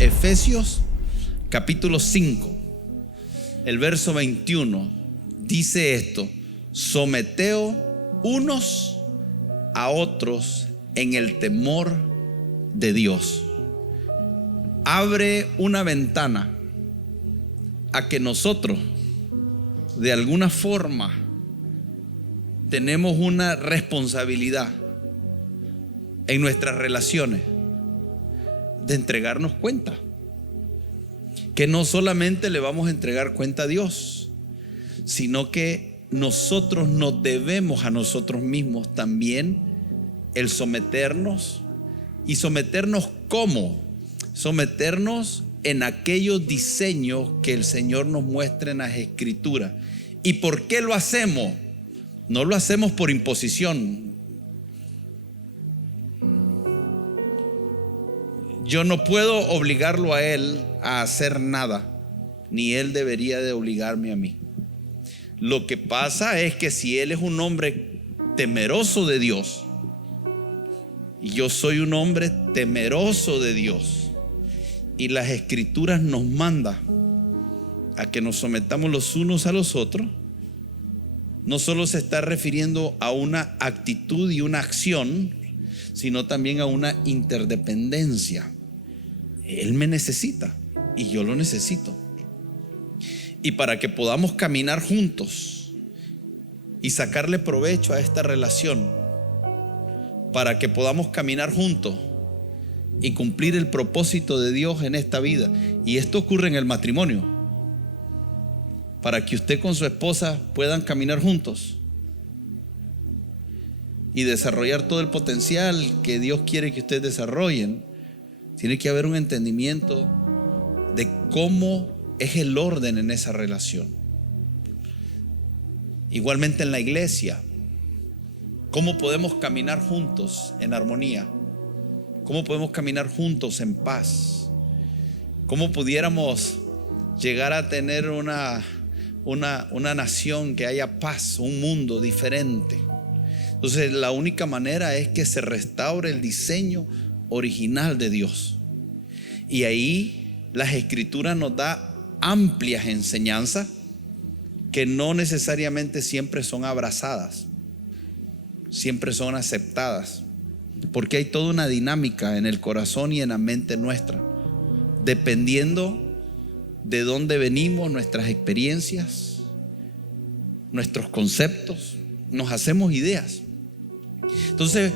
Efesios capítulo 5, el verso 21, dice esto: someteos unos a otros en el temor de Dios. Abre una ventana a que nosotros, de alguna forma, tenemos una responsabilidad en nuestras relaciones de entregarnos cuenta. Que no solamente le vamos a entregar cuenta a Dios, sino que nosotros nos debemos a nosotros mismos también el someternos. ¿Y someternos cómo? Someternos en aquellos diseños que el Señor nos muestra en las Escrituras. ¿Y por qué lo hacemos? No lo hacemos por imposición. Yo no puedo obligarlo a Él a hacer nada, ni Él debería de obligarme a mí. Lo que pasa es que si Él es un hombre temeroso de Dios y yo soy un hombre temeroso de Dios, y las Escrituras nos manda a que nos sometamos los unos a los otros, no solo se está refiriendo a una actitud y una acción, sino también a una interdependencia. Él me necesita y yo lo necesito. Y para que podamos caminar juntos y sacarle provecho a esta relación, para que podamos caminar juntos y cumplir el propósito de Dios en esta vida, y esto ocurre en el matrimonio, para que usted con su esposa puedan caminar juntos y desarrollar todo el potencial que Dios quiere que ustedes desarrollen, tiene que haber un entendimiento de cómo es el orden en esa relación. Igualmente en la iglesia, cómo podemos caminar juntos en armonía, cómo podemos caminar juntos en paz, cómo pudiéramos llegar a tener una nación que haya paz, un mundo diferente. Entonces la única manera es que se restaure el diseño original de Dios. Y ahí las Escrituras nos da amplias enseñanzas que no necesariamente siempre son abrazadas, siempre son aceptadas, porque hay toda una dinámica en el corazón y en la mente nuestra, dependiendo de dónde venimos, nuestras experiencias, nuestros conceptos, nos hacemos ideas. Entonces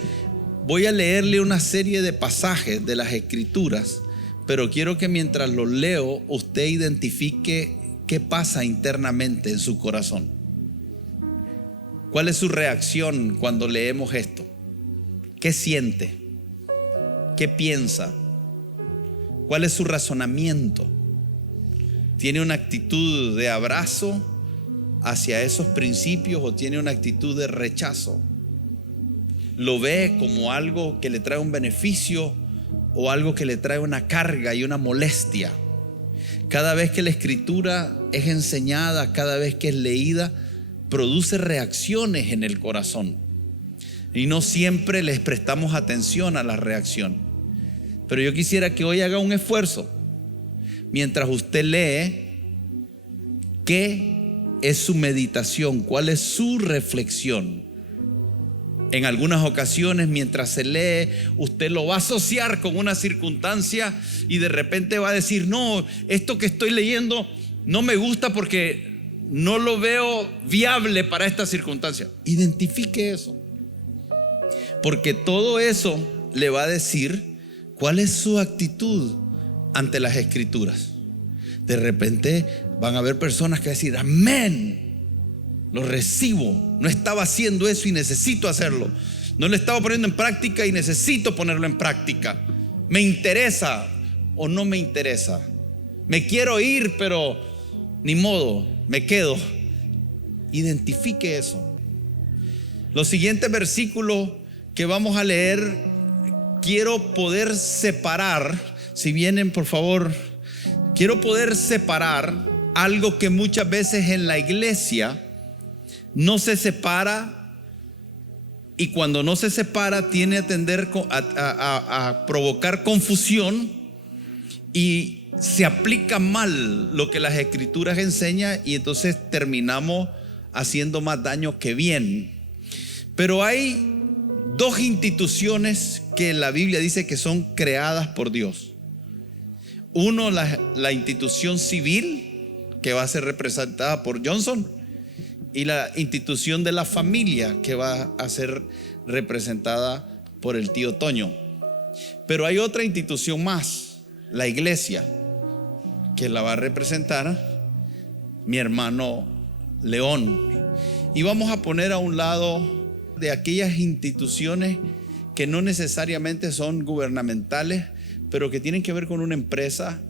voy a leerle una serie de pasajes de las Escrituras, pero quiero que mientras los leo usted identifique qué pasa internamente en su corazón. ¿Cuál es su reacción cuando leemos esto? ¿Qué siente? ¿Qué piensa? ¿Cuál es su razonamiento? ¿Tiene una actitud de abrazo hacia esos principios o tiene una actitud de rechazo? ¿Lo ve como algo que le trae un beneficio o algo que le trae una carga y una molestia? Cada vez que la Escritura es enseñada, cada vez que es leída, produce reacciones en el corazón. Y no siempre les prestamos atención a la reacción. Pero yo quisiera que hoy haga un esfuerzo. Mientras usted lee, ¿qué es su meditación? ¿Cuál es su reflexión? En algunas ocasiones, mientras se lee, usted lo va a asociar con una circunstancia y de repente va a decir: no, esto que estoy leyendo no me gusta porque no lo veo viable para esta circunstancia. Identifique eso, porque todo eso le va a decir cuál es su actitud ante las Escrituras. De repente van a haber personas que van a decir: amén, lo recibo, no estaba haciendo eso y necesito hacerlo, no lo estaba poniendo en práctica y necesito ponerlo en práctica, me interesa o no me interesa, me quiero ir pero ni modo, me quedo. Identifique eso. Los siguientes versículos que vamos a leer, quiero poder separar, si vienen por favor, quiero poder separar algo que muchas veces en la iglesia no se separa, y cuando no se separa tiende a tender a provocar confusión y se aplica mal lo que las escrituras enseñan, y entonces terminamos haciendo más daño que bien. Pero hay dos instituciones que la Biblia dice que son creadas por Dios. Uno, la institución civil, que va a ser representada por Johnson, y la institución de la familia, que va a ser representada por el tío Toño. Pero hay otra institución más, la iglesia, que la va a representar mi hermano León. Y vamos a poner a un lado de aquellas instituciones que no necesariamente son gubernamentales, pero que tienen que ver con una empresa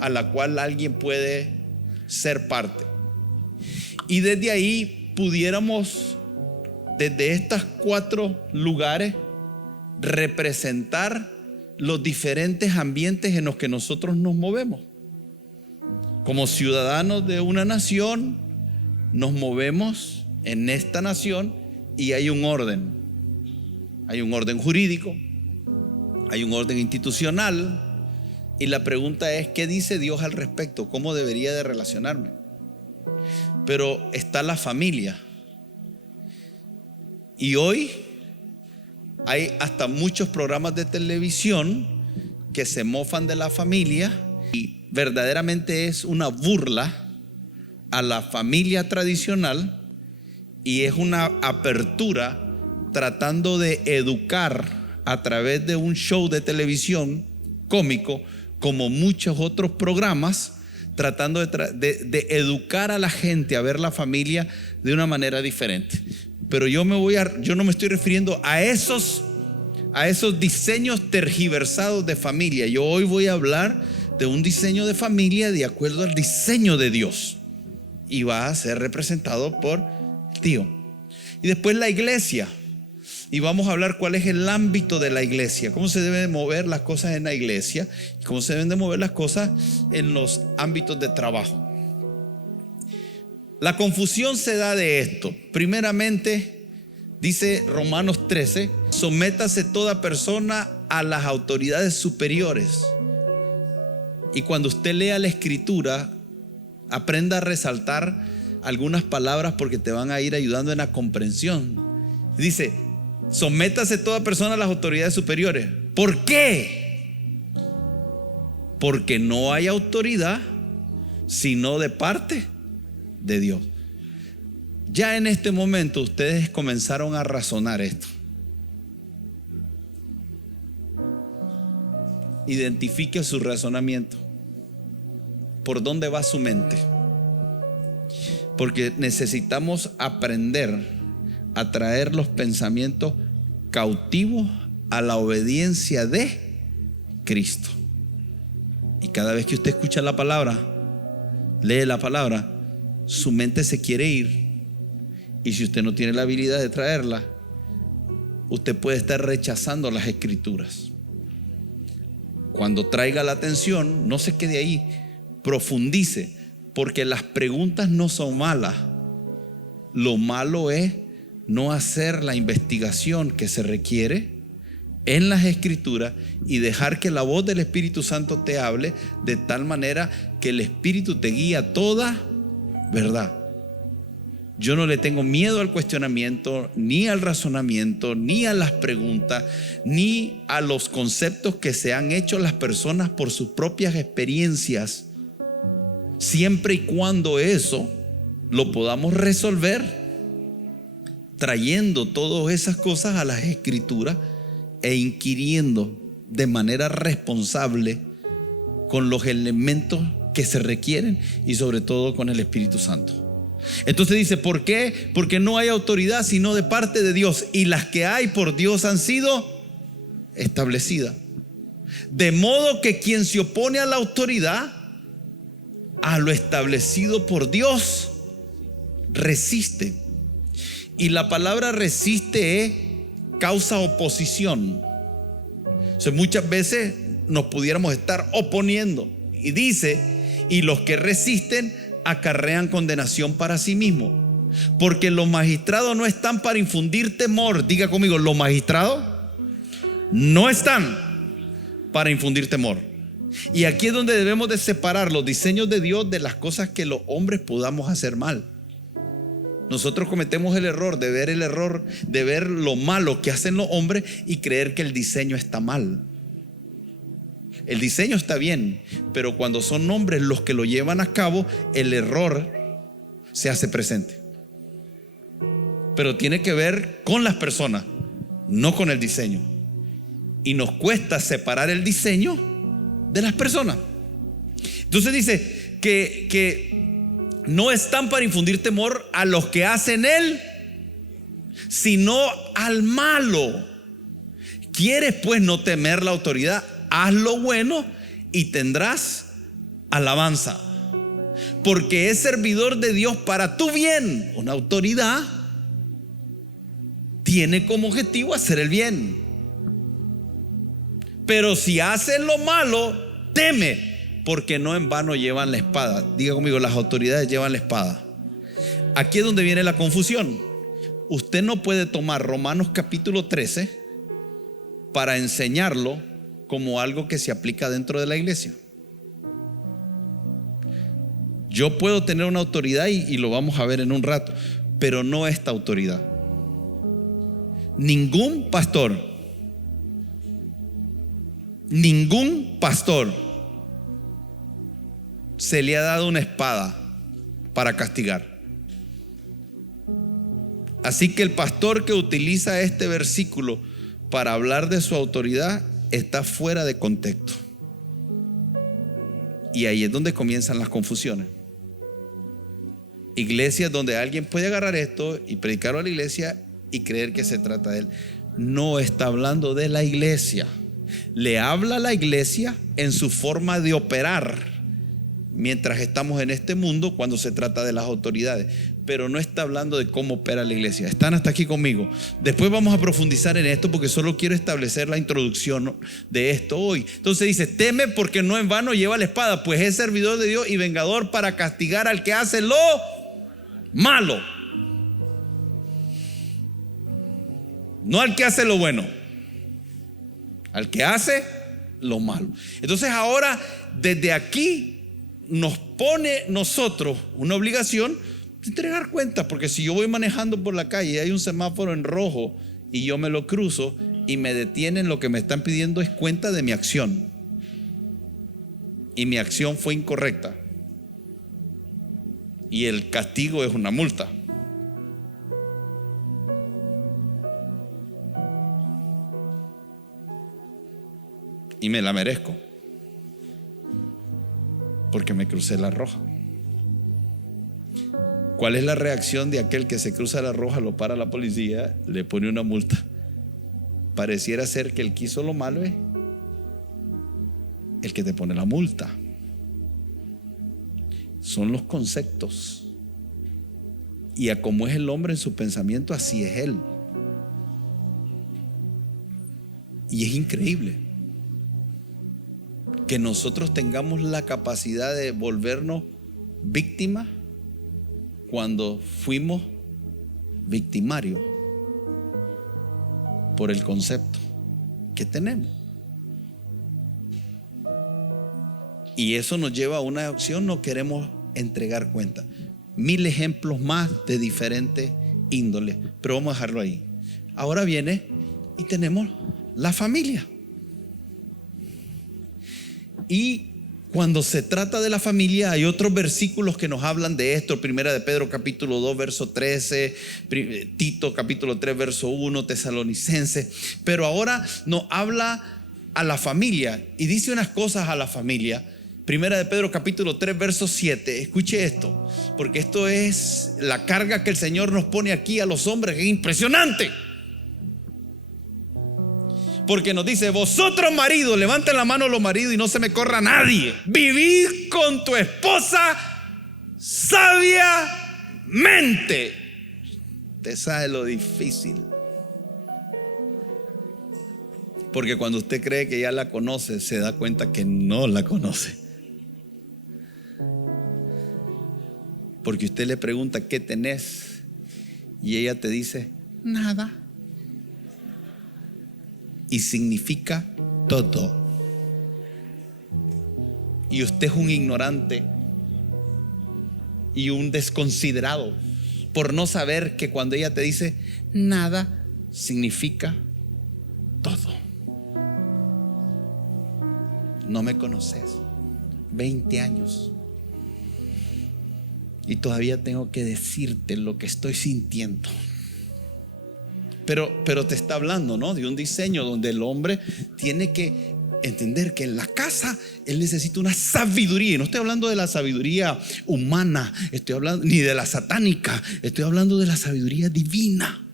a la cual alguien puede ser parte. Y desde ahí pudiéramos, desde estos 4 lugares, representar los diferentes ambientes en los que nosotros nos movemos. Como ciudadanos de una nación, nos movemos en esta nación y hay un orden. Hay un orden jurídico, hay un orden institucional, y la pregunta es: ¿qué dice Dios al respecto? ¿Cómo debería de relacionarme? Pero está la familia. Y hoy hay hasta muchos programas de televisión que se mofan de la familia, y verdaderamente es una burla a la familia tradicional, y es una apertura tratando de educar a través de un show de televisión cómico, como muchos otros programas, tratando de educar a la gente a ver la familia de una manera diferente. Pero yo no me estoy refiriendo a esos diseños tergiversados de familia. Yo hoy voy a hablar de un diseño de familia de acuerdo al diseño de Dios, y va a ser representado por el tío. Y después la iglesia, y vamos a hablar cuál es el ámbito de la iglesia, cómo se deben mover las cosas en la iglesia y cómo se deben de mover las cosas en los ámbitos de trabajo. La confusión se da de esto. Primeramente, dice Romanos 13: sométase toda persona a las autoridades superiores. Y cuando usted lea la escritura, aprenda a resaltar algunas palabras, porque te van a ir ayudando en la comprensión. Dice: sométase toda persona a las autoridades superiores. ¿Por qué? Porque no hay autoridad sino de parte de Dios. Ya en este momento ustedes comenzaron a razonar esto. Identifique su razonamiento. ¿Por dónde va su mente? Porque necesitamos aprender a traer los pensamientos cautivos a la obediencia de Cristo. Y cada vez que usted escucha la palabra, lee la palabra, su mente se quiere ir, y si usted no tiene la habilidad de traerla, usted puede estar rechazando las escrituras. Cuando traiga la atención, no se quede ahí, profundice, porque las preguntas no son malas. Lo malo es no hacer la investigación que se requiere en las escrituras y dejar que la voz del Espíritu Santo te hable de tal manera que el Espíritu te guíe a toda verdad. Yo no le tengo miedo al cuestionamiento, ni al razonamiento, ni a las preguntas, ni a los conceptos que se han hecho las personas por sus propias experiencias, siempre y cuando eso lo podamos resolver trayendo todas esas cosas a las escrituras e inquiriendo de manera responsable con los elementos que se requieren, y sobre todo con el Espíritu Santo. Entonces dice: ¿por qué? Porque no hay autoridad sino de parte de Dios, y las que hay por Dios han sido establecidas. De modo que quien se opone a la autoridad, a lo establecido por Dios, resiste. Y la palabra resiste es causa oposición. O sea, muchas veces nos pudiéramos estar oponiendo, y dice: y los que resisten acarrean condenación para sí mismos, porque los magistrados no están para infundir temor. Diga conmigo: los magistrados no están para infundir temor. Y aquí es donde debemos de separar los diseños de Dios de las cosas que los hombres podamos hacer mal. Nosotros cometemos el error de ver lo malo que hacen los hombres y creer que el diseño está mal. El diseño está bien, pero cuando son hombres los que lo llevan a cabo, el error se hace presente. Pero tiene que ver con las personas, no con el diseño. Y nos cuesta separar el diseño de las personas. Entonces dice que no están para infundir temor a los que hacen él, sino al malo. ¿Quieres pues no temer la autoridad? Haz lo bueno y tendrás alabanza, porque es servidor de Dios para tu bien. Una autoridad tiene como objetivo hacer el bien. Pero si hacen lo malo, teme, porque no en vano llevan la espada. Diga conmigo, las autoridades llevan la espada. Aquí es donde viene la confusión. Usted no puede tomar Romanos capítulo 13 para enseñarlo como algo que se aplica dentro de la iglesia. Yo puedo tener una autoridad y lo vamos a ver en un rato, pero no esta autoridad. Ningún pastor se le ha dado una espada para castigar. Así que el pastor que utiliza este versículo para hablar de su autoridad está fuera de contexto. Y ahí es donde comienzan las confusiones. Iglesias donde alguien puede agarrar esto y predicarlo a la iglesia y creer que se trata de él. No está hablando de la iglesia. Le habla a la iglesia en su forma de operar mientras estamos en este mundo cuando se trata de las autoridades, pero no está hablando de cómo opera la iglesia. ¿Están hasta aquí conmigo? Después vamos a profundizar en esto porque solo quiero establecer la introducción de esto hoy. Entonces dice, teme porque no en vano lleva la espada, pues es servidor de Dios y vengador para castigar al que hace lo malo, no al que hace lo bueno, al que hace lo malo. Entonces ahora desde aquí nos pone nosotros una obligación de entregar cuentas, porque si yo voy manejando por la calle y hay un semáforo en rojo y yo me lo cruzo y me detienen, lo que me están pidiendo es cuenta de mi acción, y mi acción fue incorrecta y el castigo es una multa. Y me la merezco porque me crucé la roja. ¿Cuál es la reacción de aquel que se cruza la roja, lo para la policía, le pone una multa? Pareciera ser que el que hizo lo malo es el que te pone la multa. Son los conceptos. Y a como es el hombre en su pensamiento, así es él. Y es increíble que nosotros tengamos la capacidad de volvernos víctimas cuando fuimos victimarios por el concepto que tenemos. Y eso nos lleva a una acción, no queremos entregar cuenta. 1000 ejemplos más de diferentes índoles, pero vamos a dejarlo ahí. Ahora viene y tenemos la familia. Y cuando se trata de la familia, hay otros versículos que nos hablan de esto. Primera de Pedro capítulo 2 verso 13, Tito capítulo 3 verso 1, Tesalonicenses. Pero ahora nos habla a la familia y dice unas cosas a la familia. Primera de Pedro capítulo 3 verso 7. Escuche esto, porque esto es la carga que el Señor nos pone aquí a los hombres. Es impresionante. Porque nos dice: vosotros maridos, levanten la mano los maridos y no se me corra nadie, vivid con tu esposa sabiamente. Usted sabe lo difícil, porque cuando usted cree que ya la conoce, se da cuenta que no la conoce. Porque usted le pregunta: ¿qué tenés? Y ella te dice: nada. Y significa todo. y usted es un ignorante y un desconsiderado por no saber que cuando ella te dice nada significa todo. No me conoces, 20 años, y todavía tengo que decirte lo que estoy sintiendo. Pero te está hablando, ¿no?, de un diseño donde el hombre tiene que entender que en la casa él necesita una sabiduría. Y no estoy hablando de la sabiduría humana, estoy hablando ni de la satánica, estoy hablando de la sabiduría divina,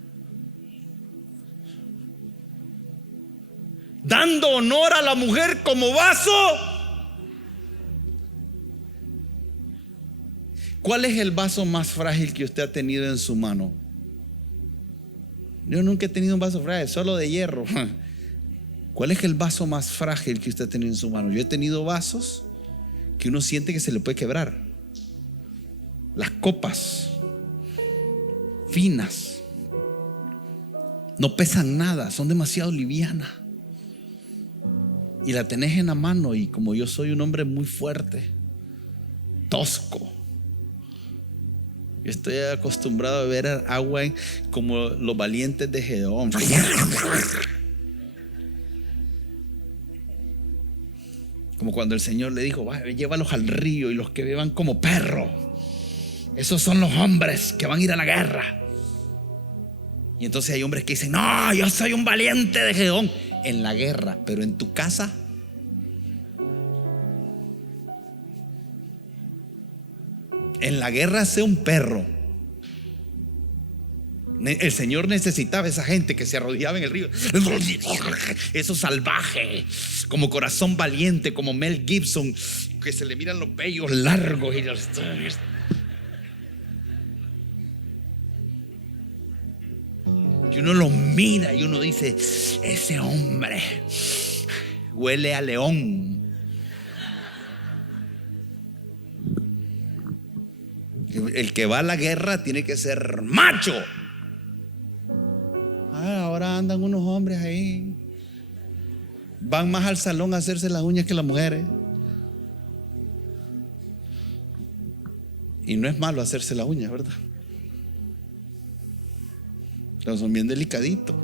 dando honor a la mujer como vaso. ¿Cuál es el vaso más frágil que usted ha tenido en su mano? Yo nunca he tenido un vaso frágil, solo de hierro. ¿Cuál es el vaso más frágil que usted ha tenido en su mano? Yo he tenido vasos que uno siente que se le puede quebrar. Las copas finas no pesan nada, son demasiado livianas, y la tenés en la mano. Y como yo soy un hombre muy fuerte, tosco, yo estoy acostumbrado a beber agua como los valientes de Gedeón. Como cuando el Señor le dijo: llévalos al río, y los que beban como perros, esos son los hombres que van a ir a la guerra. Y entonces hay hombres que dicen: no, yo soy un valiente de Gedeón en la guerra, pero en tu casa en la guerra sé un perro. El Señor necesitaba esa gente que se arrodillaba en el río, esos salvajes, como Corazón Valiente, como Mel Gibson, que se le miran los vellos largos y uno los mira y uno dice: ese hombre huele a león. El que va a la guerra tiene que ser macho. Ahora andan unos hombres ahí, van más al salón a hacerse las uñas que las mujeres. Y no es malo hacerse las uñas, ¿verdad? Pero son bien delicaditos.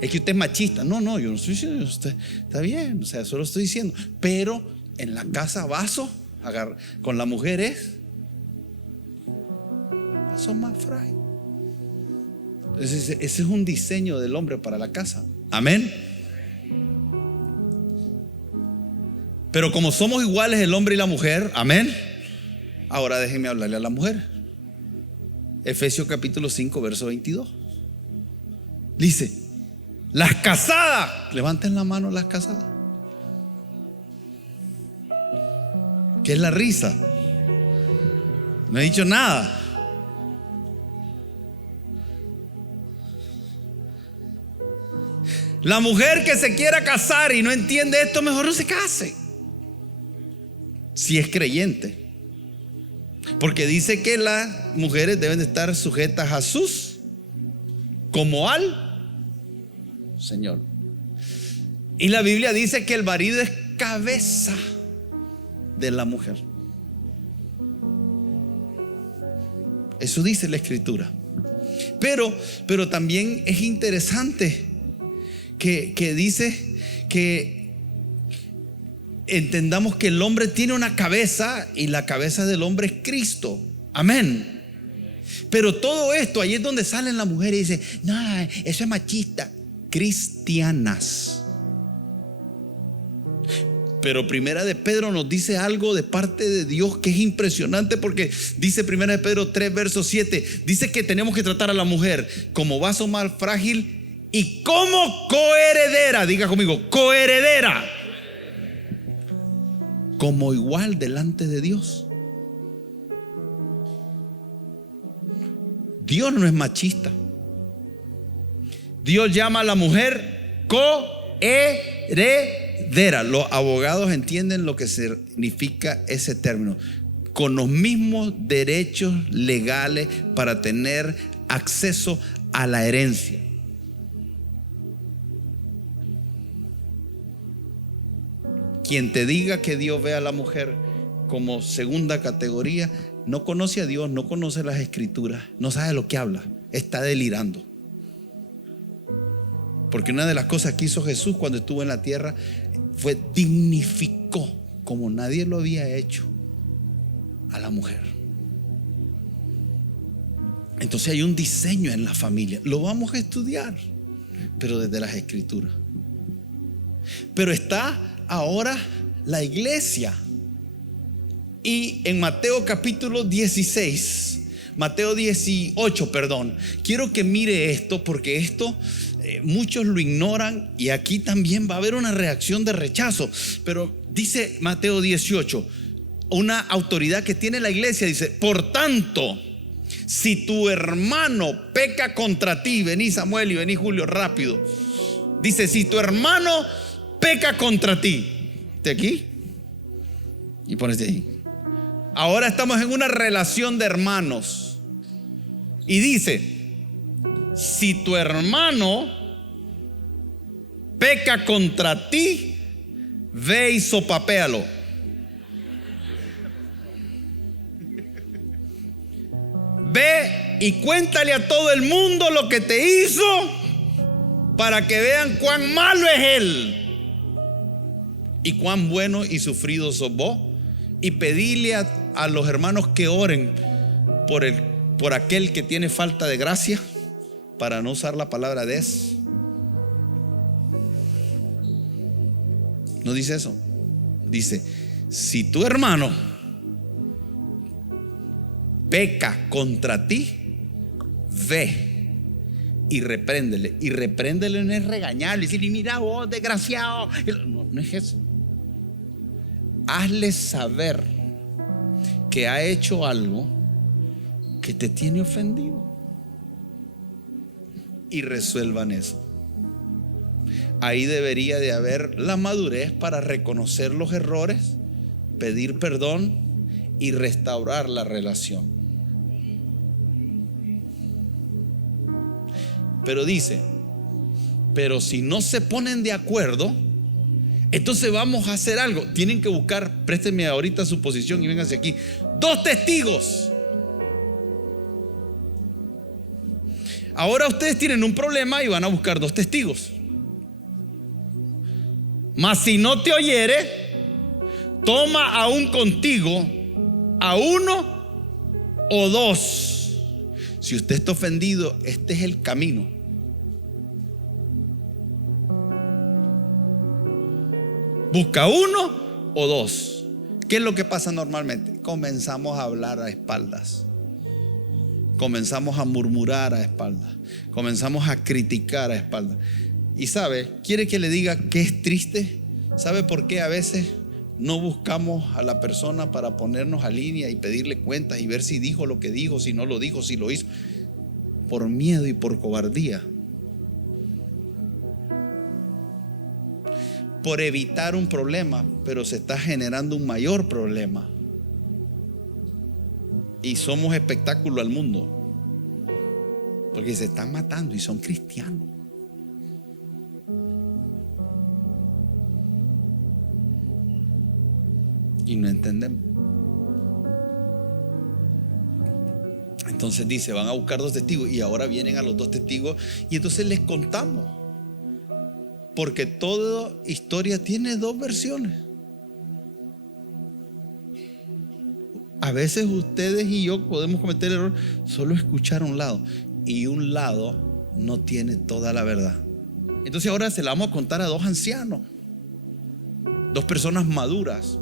Es que usted es machista. No, yo no estoy diciendo, usted está bien, o sea, solo estoy diciendo. Pero en la casa vaso con la mujer es vaso más frágil. Ese es un diseño del hombre para la casa. Amén. Pero como somos iguales el hombre y la mujer, amén. Ahora déjenme hablarle a la mujer. Efesios capítulo 5 verso 22 dice: las casadas, levanten la mano las casadas. ¿Qué es la risa? No he dicho nada. La mujer que se quiera casar y no entiende esto, mejor no se case, si es creyente. Porque dice que las mujeres deben de estar sujetas a sus como al Señor. Y la Biblia dice que el marido es cabeza de la mujer. Eso dice la Escritura. Pero también es interesante que dice que entendamos que el hombre tiene una cabeza, y la cabeza del hombre es Cristo. Amén. Pero todo esto, ahí es donde salen las mujeres y dicen: no, eso es machista. Cristianas. Pero Primera de Pedro nos dice algo de parte de Dios que es impresionante, porque dice Primera de Pedro 3 verso 7, dice que tenemos que tratar a la mujer como vaso más frágil y como coheredera. Diga conmigo: coheredera, como igual delante de Dios. Dios no es machista. Dios llama a la mujer coheredera. Los abogados entienden lo que significa ese término: con los mismos derechos legales para tener acceso a la herencia. Quien te diga que Dios ve a la mujer como segunda categoría, no conoce a Dios, no conoce las escrituras, no sabe lo que habla, está delirando. Porque una de las cosas que hizo Jesús cuando estuvo en la tierra fue dignificó como nadie lo había hecho a la mujer. Entonces hay un diseño en la familia, lo vamos a estudiar, pero desde las escrituras. Pero está ahora la iglesia. Y en Mateo capítulo 16, Mateo 18, perdón, quiero que mire esto, porque esto muchos lo ignoran y aquí también va a haber una reacción de rechazo. Pero dice Mateo 18, una autoridad que tiene la iglesia, dice: por tanto, si tu hermano peca contra ti, vení Samuel y vení Julio rápido. Dice: si tu hermano peca contra ti, ¿de aquí? Y pones de ahí. Ahora estamos en una relación de hermanos. Y dice: si tu hermano peca contra ti, ve y sopapéalo. Ve y cuéntale a todo el mundo lo que te hizo, para que vean cuán malo es él y cuán bueno y sufrido sos vos. Y pedile a los hermanos que oren por aquel que tiene falta de gracia, para no usar la palabra des. No dice eso. Dice: si tu hermano peca contra ti, ve y repréndele. Y repréndele no es regañarle, decirle: mira vos, desgraciado. No es eso. Hazle saber que ha hecho algo que te tiene ofendido, y resuelvan eso. Ahí debería de haber la madurez para reconocer los errores, pedir perdón y restaurar la relación. Pero dice: pero si no se ponen de acuerdo, entonces vamos a hacer algo. Tienen que buscar, préstenme ahorita su posición y vénganse aquí, 2 testigos. Ahora ustedes tienen un problema y van a buscar 2 testigos. Mas si no te oyere, toma aún contigo a 1 o 2. Si usted está ofendido, este es el camino. Busca 1 o 2. ¿Qué es lo que pasa normalmente? Comenzamos a hablar a espaldas. Comenzamos a murmurar a espaldas. Comenzamos a criticar a espaldas. Y sabe, quiere que le diga que es triste. ¿Sabe por qué a veces no buscamos a la persona para ponernos a línea y pedirle cuentas y ver si dijo lo que dijo, si no lo dijo, si lo hizo? Por miedo y por cobardía. Por evitar un problema, pero se está generando un mayor problema. Y somos espectáculo al mundo, porque se están matando y son cristianos. Y no entendemos. Entonces dice: van a buscar 2 testigos. Y ahora vienen a los 2 testigos y entonces les contamos. Porque toda historia tiene 2 versiones. A veces ustedes y yo podemos cometer el error solo escuchar un lado, y un lado no tiene toda la verdad. Entonces ahora se la vamos a contar a 2 ancianos, 2 personas maduras,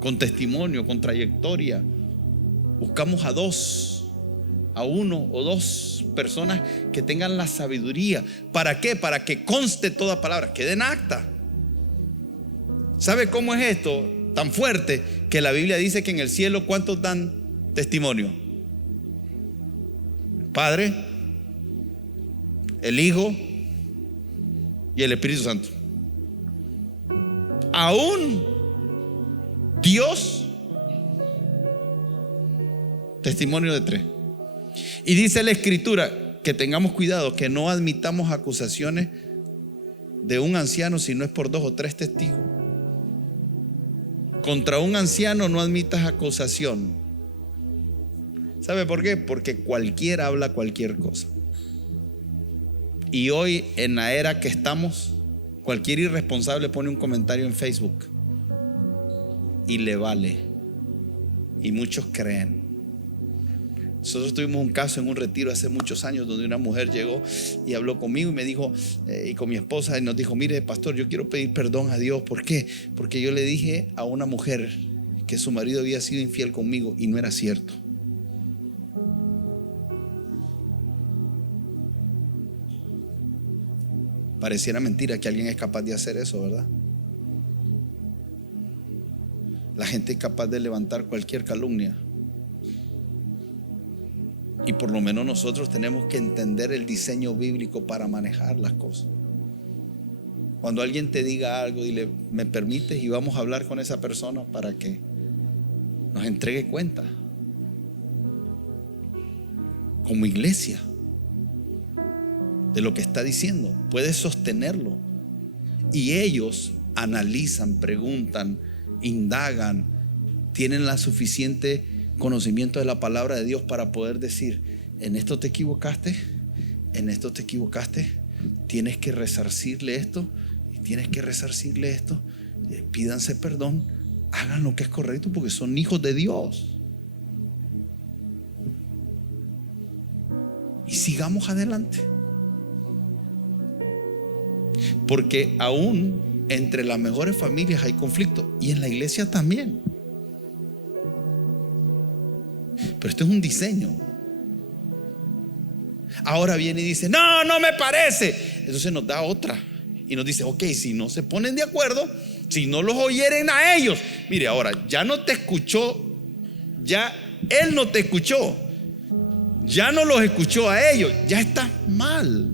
con testimonio, con trayectoria. Buscamos a 1 o 2 personas que tengan la sabiduría. ¿Para qué? Para que conste toda palabra, quede en acta. ¿Sabe cómo es esto tan fuerte? Que la Biblia dice que en el cielo, ¿cuántos dan testimonio? Padre, el Hijo y el Espíritu Santo. Aún Dios, testimonio de 3. Y dice la Escritura que tengamos cuidado, que no admitamos acusaciones de un anciano si no es por 2 o 3 testigos. Contra un anciano no admitas acusación. ¿Sabe por qué? Porque cualquiera habla cualquier cosa. Y hoy, en la era que estamos, cualquier irresponsable pone un comentario en Facebook y le vale. Y muchos creen. Nosotros tuvimos un caso en un retiro hace muchos años donde una mujer llegó y habló conmigo y me dijo, y con mi esposa, y nos dijo: mire, pastor, yo quiero pedir perdón a Dios. ¿Por qué? Porque yo le dije a una mujer que su marido había sido infiel conmigo y no era cierto. Pareciera mentira que alguien es capaz de hacer eso, ¿verdad? La gente es capaz de levantar cualquier calumnia. Y por lo menos nosotros tenemos que entender el diseño bíblico para manejar las cosas. Cuando alguien te diga algo, dile: ¿me permites? Y vamos a hablar con esa persona para que nos entregue cuenta. Como iglesia, de lo que está diciendo, puedes sostenerlo. Y ellos analizan, preguntan, indagan, tienen la suficiente conocimiento de la palabra de Dios para poder decir: en esto te equivocaste, en esto te equivocaste, tienes que resarcirle esto y tienes que resarcirle esto. Pídanse perdón, hagan lo que es correcto, porque son hijos de Dios. Y sigamos adelante, porque aún entre las mejores familias hay conflicto, y en la iglesia también. Pero esto es un diseño. Ahora viene y dice: no, no me parece. Entonces nos da otra y nos dice: ok, si no se ponen de acuerdo, si no los oyeren a ellos, mire, ahora ya no te escuchó, ya él no te escuchó, ya no los escuchó a ellos, ya está mal.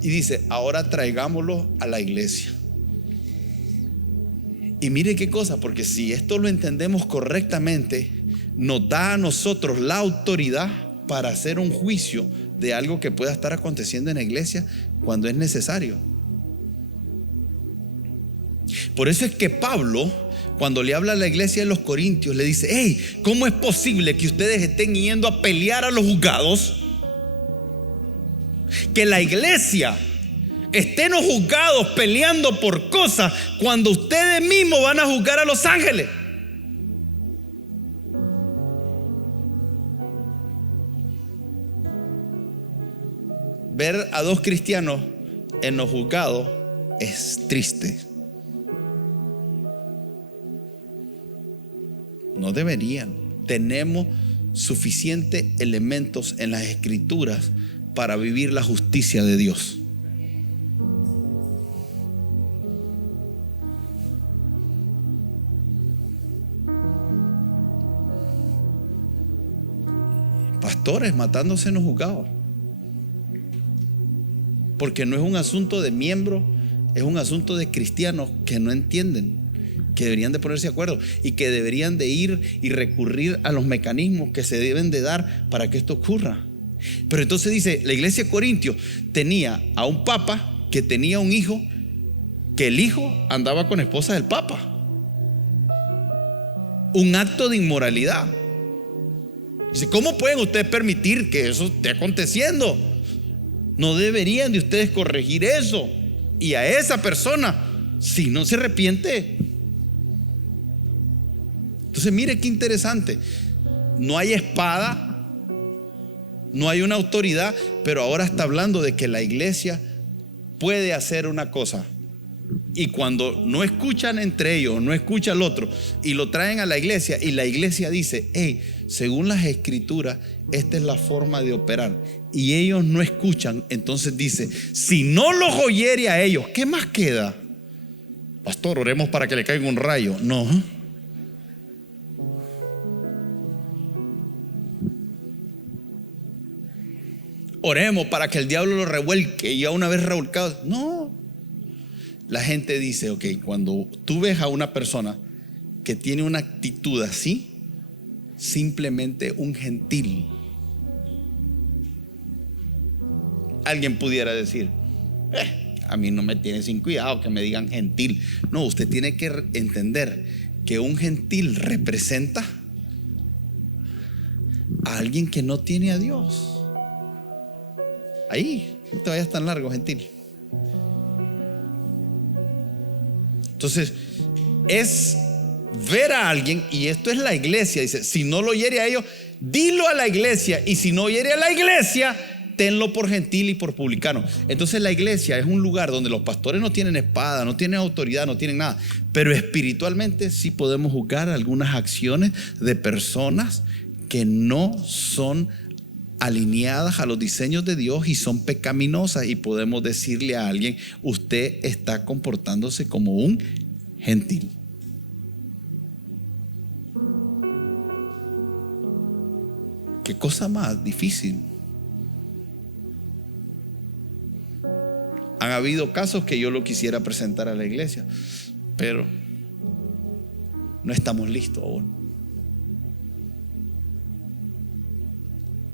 Y dice: ahora traigámoslos a la iglesia. Y mire qué cosa, porque si esto lo entendemos correctamente, nos da a nosotros la autoridad para hacer un juicio de algo que pueda estar aconteciendo en la iglesia cuando es necesario. Por eso es que Pablo, cuando le habla a la iglesia de los Corintios, le dice: hey, ¿cómo es posible que ustedes estén yendo a pelear a los juzgados? Que la iglesia estén los juzgados peleando por cosas cuando ustedes mismos van a juzgar a los ángeles. Ver a dos cristianos en los juzgados es triste. No deberían. Tenemos suficientes elementos en las escrituras para vivir la justicia de Dios. Pastores matándose en los juzgados, porque no es un asunto de miembros, es un asunto de cristianos que no entienden, que deberían de ponerse de acuerdo y que deberían de ir y recurrir a los mecanismos que se deben de dar para que esto ocurra. Pero entonces dice, la iglesia de Corintios tenía a un papa que tenía un hijo, que el hijo andaba con esposa del papa. Un acto de inmoralidad. Dice: ¿cómo pueden ustedes permitir que eso esté aconteciendo? No deberían de ustedes corregir eso. Y a esa persona, si no se arrepiente. Entonces mire qué interesante. No hay espada, no hay una autoridad, pero ahora está hablando de que la iglesia puede hacer una cosa. Y cuando no escuchan entre ellos, no escucha al otro, y lo traen a la iglesia, y la iglesia dice: hey, según las escrituras, esta es la forma de operar, y ellos no escuchan, entonces dice: si no los oyere a ellos, ¿qué más queda? Pastor, oremos para que le caiga un rayo. No. Oremos para que el diablo lo revuelque, y ya una vez revolcado. No. La gente dice: ok, cuando tú ves a una persona que tiene una actitud así, simplemente un gentil, alguien pudiera decir: a mí no me tiene sin cuidado que me digan gentil. No, usted tiene que entender que un gentil representa a alguien que no tiene a Dios. Ahí, no te vayas tan largo, gentil. Entonces, es ver a alguien, y esto es la iglesia. Dice, si no lo hiere a ellos, dilo a la iglesia. Y si no hiere a la iglesia, tenlo por gentil y por publicano. Entonces la iglesia es un lugar donde los pastores no tienen espada, no tienen autoridad, no tienen nada, pero espiritualmente sí podemos juzgar algunas acciones de personas que no son alineadas a los diseños de Dios y son pecaminosas, y podemos decirle a alguien: usted está comportándose como un gentil. ¿Qué cosa más difícil? Han habido casos que yo lo quisiera presentar a la iglesia, pero no estamos listos aún.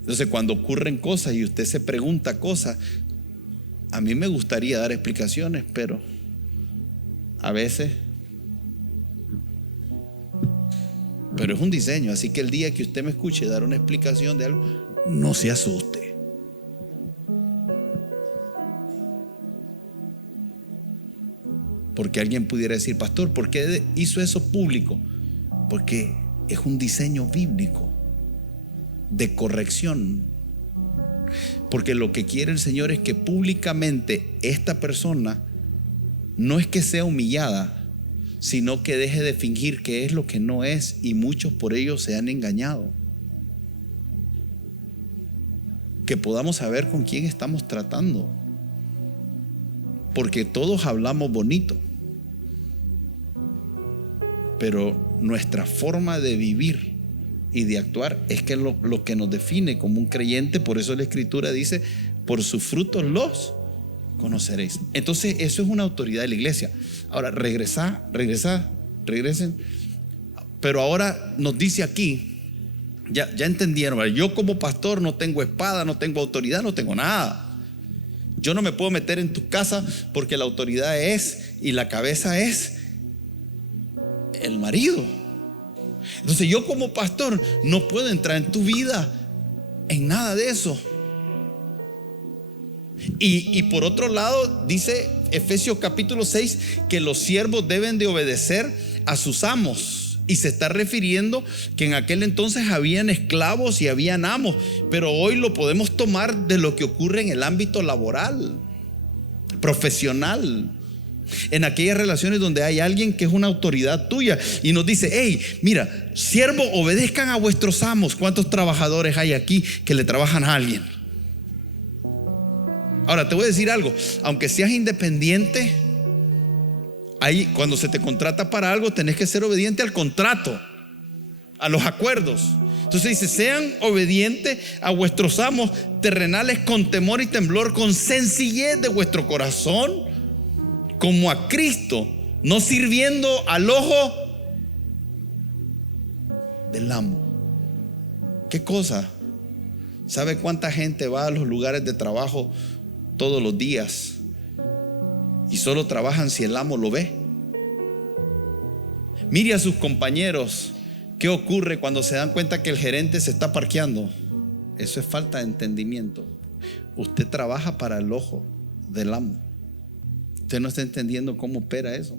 Entonces, cuando ocurren cosas y usted se pregunta cosas, a mí me gustaría dar explicaciones, pero a veces, pero es un diseño. Así que el día que usted me escuche dar una explicación de algo, no se asuste. Porque alguien pudiera decir: pastor, ¿por qué hizo eso público? Porque es un diseño bíblico de corrección. Porque lo que quiere el Señor es que públicamente esta persona no es que sea humillada, sino que deje de fingir que es lo que no es, y muchos por ello se han engañado. Que podamos saber con quién estamos tratando, porque todos hablamos bonito, pero nuestra forma de vivir y de actuar es que lo que nos define como un creyente. Por eso la Escritura dice: por sus frutos los conoceréis. Entonces eso es una autoridad de la iglesia. Ahora regresen. Pero ahora nos dice aquí, ya entendieron, yo como pastor no tengo espada, no tengo autoridad, no tengo nada. Yo no me puedo meter en tu casa porque la autoridad es, y la cabeza es el marido. Entonces yo como pastor no puedo entrar en tu vida en nada de eso. Y por otro lado dice Efesios capítulo 6 que los siervos deben de obedecer a sus amos. Y se está refiriendo que en aquel entonces habían esclavos y habían amos, pero hoy lo podemos tomar de lo que ocurre en el ámbito laboral, profesional, en aquellas relaciones donde hay alguien que es una autoridad tuya y nos dice: hey, mira, siervo, obedezcan a vuestros amos. ¿Cuántos trabajadores hay aquí que le trabajan a alguien? Ahora te voy a decir algo: aunque seas independiente, ahí, cuando se te contrata para algo, tenés que ser obediente al contrato, a los acuerdos. Entonces dice: sean obedientes a vuestros amos terrenales con temor y temblor, con sencillez de vuestro corazón, como a Cristo, no sirviendo al ojo del amo. ¿Qué cosa? ¿Sabe cuánta gente va a los lugares de trabajo todos los días y solo trabajan si el amo lo ve? Mire a sus compañeros. ¿Qué ocurre cuando se dan cuenta que el gerente se está parqueando? Eso es falta de entendimiento. Usted trabaja para el ojo del amo. Usted no está entendiendo cómo opera eso.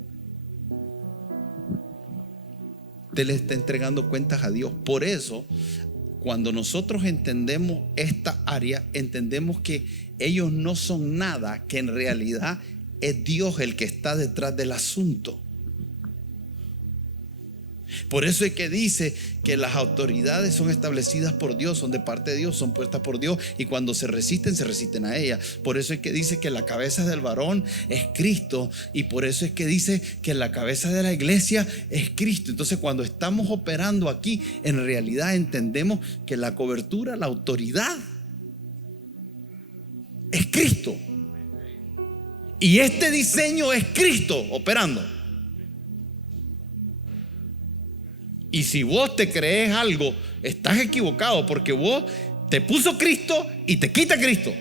Usted le está entregando cuentas a Dios. Por eso, cuando nosotros entendemos esta área, entendemos que ellos no son nada, que en realidad es Dios el que está detrás del asunto. Por eso es que dice que las autoridades son establecidas por Dios, son de parte de Dios, son puestas por Dios, y cuando se resisten a ellas. Por eso es que dice que la cabeza del varón es Cristo, y por eso es que dice que la cabeza de la iglesia es Cristo. Entonces, cuando estamos operando aquí, en realidad entendemos que la cobertura, la autoridad es Cristo, y este diseño es Cristo operando. Y si vos te crees algo, estás equivocado, porque vos te puso Cristo y te quita Cristo.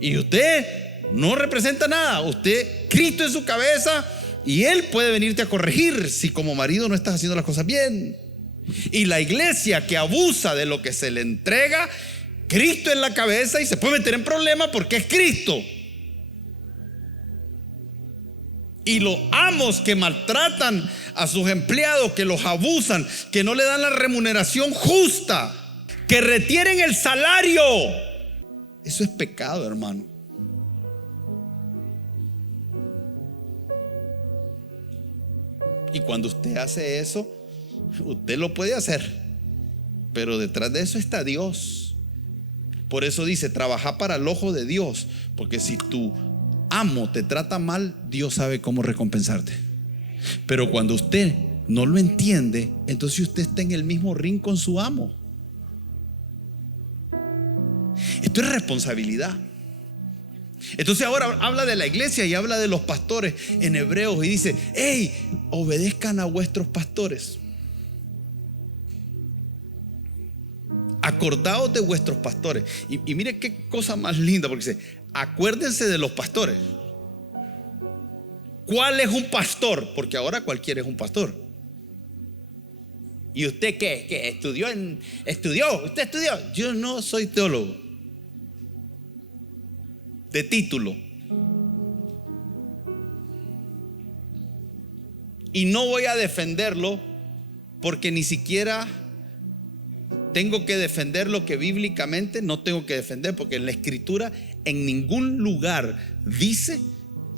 Y usted no representa nada. Usted, Cristo en su cabeza, y Él puede venirte a corregir si como marido no estás haciendo las cosas bien. Y la iglesia que abusa de lo que se le entrega, Cristo en la cabeza, y se puede meter en problemas porque es Cristo. Y los amos que maltratan a sus empleados, que los abusan, que no le dan la remuneración justa, que retienen el salario, eso es pecado, hermano. Y cuando usted hace eso, usted lo puede hacer, pero detrás de eso está Dios. Por eso dice, trabaja para el ojo de Dios, porque si tu amo te trata mal, Dios sabe cómo recompensarte. Pero cuando usted no lo entiende, entonces usted está en el mismo ring con su amo. Esto es responsabilidad. Entonces ahora habla de la iglesia y habla de los pastores en Hebreos y dice: hey, obedezcan a vuestros pastores. Acordaos de vuestros pastores. Y mire qué cosa más linda, porque dice: acuérdense de los pastores. ¿Cuál es un pastor? Porque ahora cualquiera es un pastor. ¿Y usted qué? ¿Estudió? ¿Usted estudió? Yo no soy teólogo de título. Y no voy a defenderlo, porque ni siquiera tengo que defender lo que bíblicamente no tengo que defender, porque en la escritura en ningún lugar dice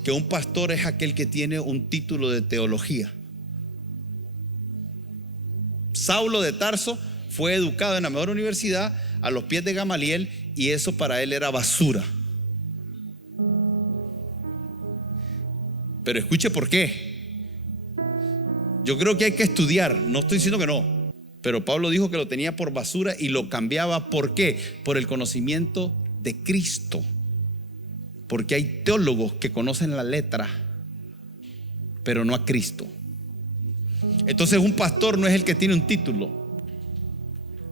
que un pastor es aquel que tiene un título de teología. Saulo de Tarso fue educado en la mejor universidad a los pies de Gamaliel, y eso para él era basura. Pero escuche por qué. Yo creo que hay que estudiar, no estoy diciendo que no, pero Pablo dijo que lo tenía por basura y lo cambiaba. ¿Por qué? Por el conocimiento de Cristo. Porque hay teólogos que conocen la letra, pero no a Cristo. Entonces un pastor no es el que tiene un título.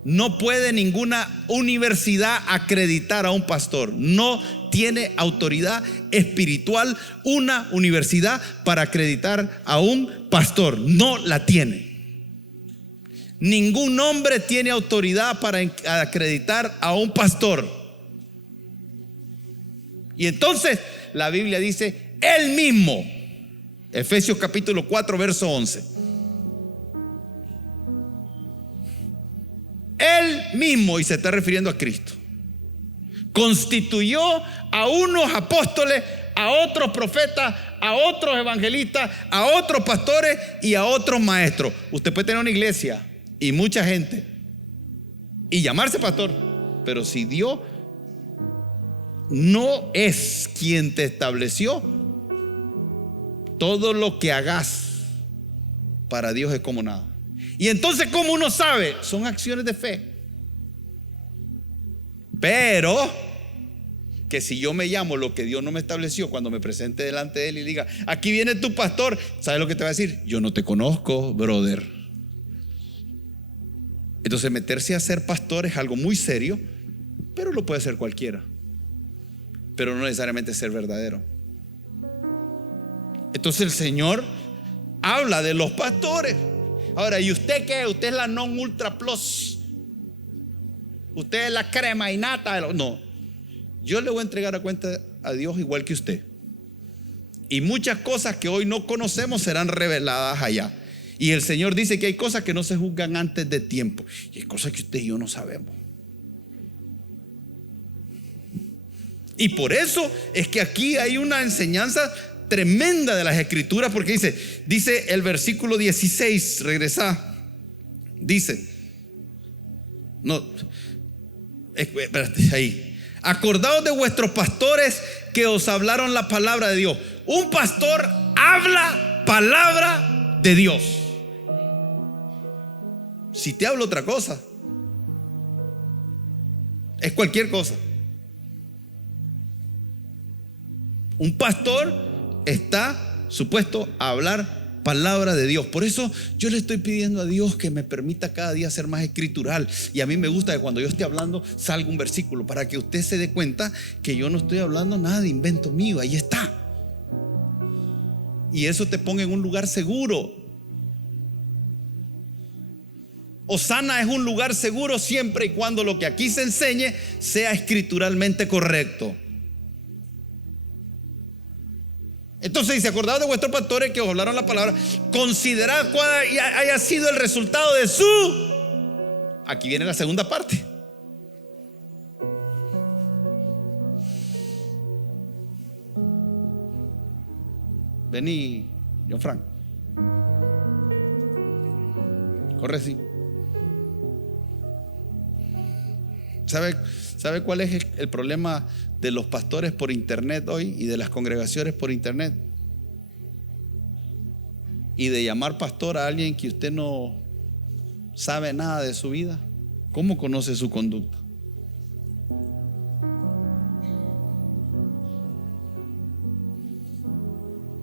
No puede ninguna universidad acreditar a un pastor. No tiene autoridad espiritual una universidad para acreditar a un pastor. No la tiene. Ningún hombre tiene autoridad para acreditar a un pastor. Y entonces la Biblia dice: él mismo, Efesios capítulo 4 verso 11, él mismo, y se está refiriendo a Cristo, constituyó a unos apóstoles, a otros profetas, a otros evangelistas, a otros pastores y a otros maestros. Usted puede tener una iglesia y mucha gente y llamarse pastor, pero si Dios no es quien te estableció, todo lo que hagas para Dios es como nada. Y entonces, ¿cómo uno sabe? Son acciones de fe. Pero que si yo me llamo lo que Dios no me estableció, cuando me presente delante de Él y diga: aquí viene tu pastor, ¿sabes lo que te va a decir? Yo no te conozco, brother. Entonces meterse a ser pastor es algo muy serio, pero lo puede hacer cualquiera, pero no necesariamente ser verdadero. Entonces el Señor habla de los pastores. Ahora, ¿y usted qué? Usted es la non ultra plus, usted es la crema y nata. No, yo le voy a entregar a cuenta a Dios igual que usted. Y muchas cosas que hoy no conocemos serán reveladas allá. Y el Señor dice que hay cosas que no se juzgan antes de tiempo, y hay cosas que usted y yo no sabemos. Y por eso es que aquí hay una enseñanza tremenda de las escrituras, porque dice el versículo 16, regresa, dice, no, espérate, ahí: acordaos de vuestros pastores que os hablaron la palabra de Dios. Un pastor habla palabra de Dios. Si te hablo otra cosa, es cualquier cosa. Un pastor está supuesto a hablar palabra de Dios. Por eso yo le estoy pidiendo a Dios que me permita cada día ser más escritural. Y a mí me gusta que cuando yo esté hablando salga un versículo para que usted se dé cuenta que yo no estoy hablando nada de invento mío. Ahí está. Y eso te ponga en un lugar seguro. Osana es un lugar seguro siempre y cuando lo que aquí se enseñe sea escrituralmente correcto. Entonces dice: acordad de vuestros pastores que os hablaron la palabra, considerad cuál haya sido el resultado de su... Aquí viene la segunda parte. Vení, John Frank. Corre, sí. ¿Sabe cuál es el problema de los pastores por internet hoy y de las congregaciones por internet? Y de llamar pastor a alguien que usted no sabe nada de su vida. ¿Cómo conoce su conducta?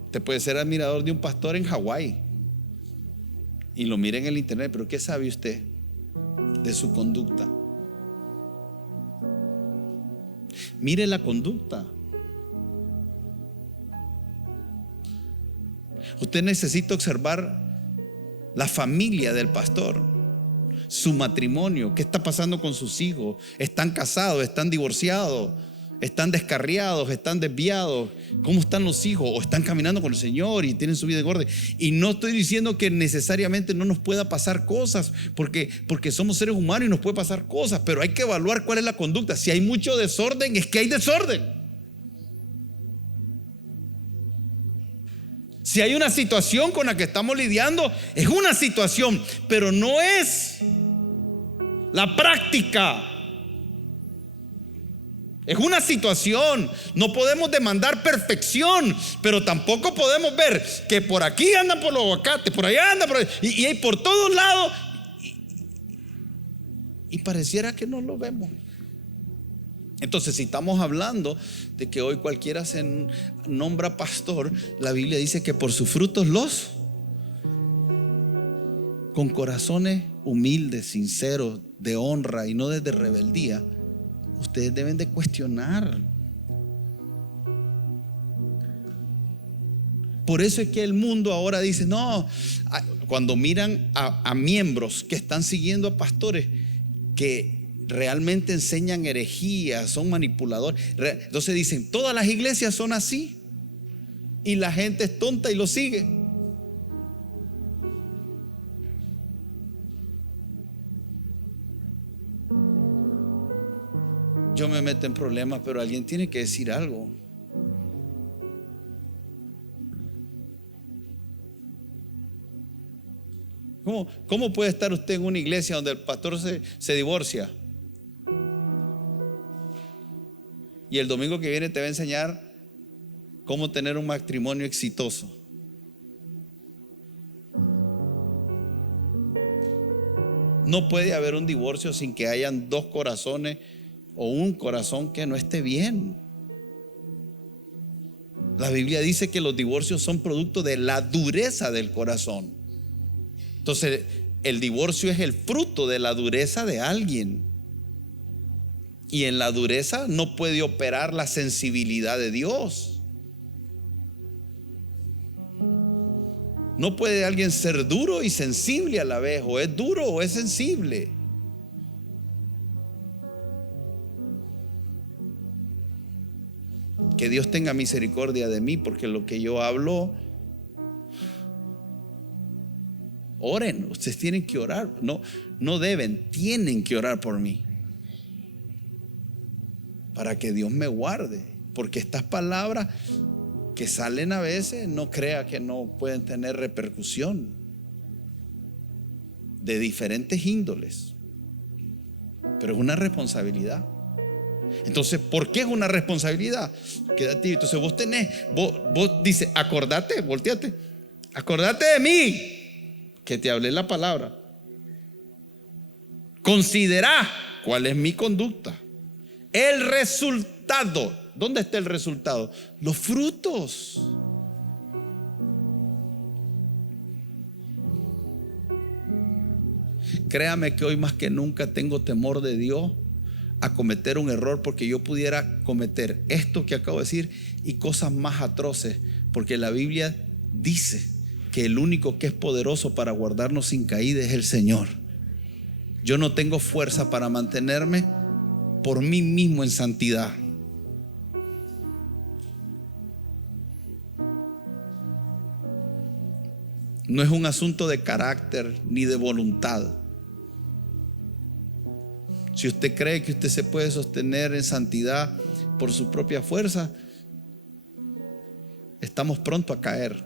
Usted puede ser admirador de un pastor en Hawái y lo mira en el internet, pero ¿qué sabe usted de su conducta? Mire la conducta. Usted necesita observar la familia del pastor, su matrimonio, qué está pasando con sus hijos. ¿Están casados? ¿Están divorciados? ¿Están descarriados? ¿Están desviados? ¿Cómo están los hijos? ¿O están caminando con el Señor y tienen su vida en orden? Y no estoy diciendo que necesariamente no nos pueda pasar cosas, porque somos seres humanos y nos puede pasar cosas, pero hay que evaluar cuál es la conducta. Si hay mucho desorden, es que hay desorden. Si hay una situación con la que estamos lidiando, es una situación, pero no es la práctica. Es una situación. No podemos demandar perfección, pero tampoco podemos ver que por aquí andan por los aguacates, por allá andan por allá, y hay por todos lados, y pareciera que no lo vemos. Entonces, si estamos hablando de que hoy cualquiera se nombra pastor, la Biblia dice que por sus frutos los... Con corazones humildes, sinceros, de honra y no desde rebeldía, ustedes deben de cuestionar. Por eso es que el mundo ahora dice, no, cuando miran a miembros que están siguiendo a pastores que realmente enseñan herejías, son manipuladores, entonces dicen, todas las iglesias son así, y la gente es tonta y lo sigue. Yo me meto en problemas, pero alguien tiene que decir algo. ¿Cómo puede estar usted en una iglesia donde el pastor se divorcia? Y el domingo que viene te va a enseñar cómo tener un matrimonio exitoso. No puede haber un divorcio sin que hayan dos corazones o un corazón que no esté bien. La Biblia dice que los divorcios son producto de la dureza del corazón. Entonces, el divorcio es el fruto de la dureza de alguien. Y en la dureza no puede operar la sensibilidad de Dios. No puede alguien ser duro y sensible a la vez. O es duro o es sensible. Que Dios tenga misericordia de mí, porque lo que yo hablo, oren. Ustedes tienen que orar. No deben, tienen que orar por mí, para que Dios me guarde, porque estas palabras que salen a veces, no crea que no pueden tener repercusión de diferentes índoles, pero es una responsabilidad. Entonces, ¿por qué es una responsabilidad? Quédate. Entonces vos dices, acordate, volteate, acordate de mí, que te hablé la palabra. Considera cuál es mi conducta. El resultado. ¿Dónde está el resultado? Los frutos. créame que hoy más que nunca tengo temor de Dios a cometer un error, porque yo pudiera cometer esto que acabo de decir y cosas más atroces, porque la Biblia dice que el único que es poderoso para guardarnos sin caída es el Señor. Yo no tengo fuerza para mantenerme por mí mismo en santidad. No es un asunto de carácter ni de voluntad. Si usted cree que usted se puede sostener en santidad por su propia fuerza, estamos pronto a caer.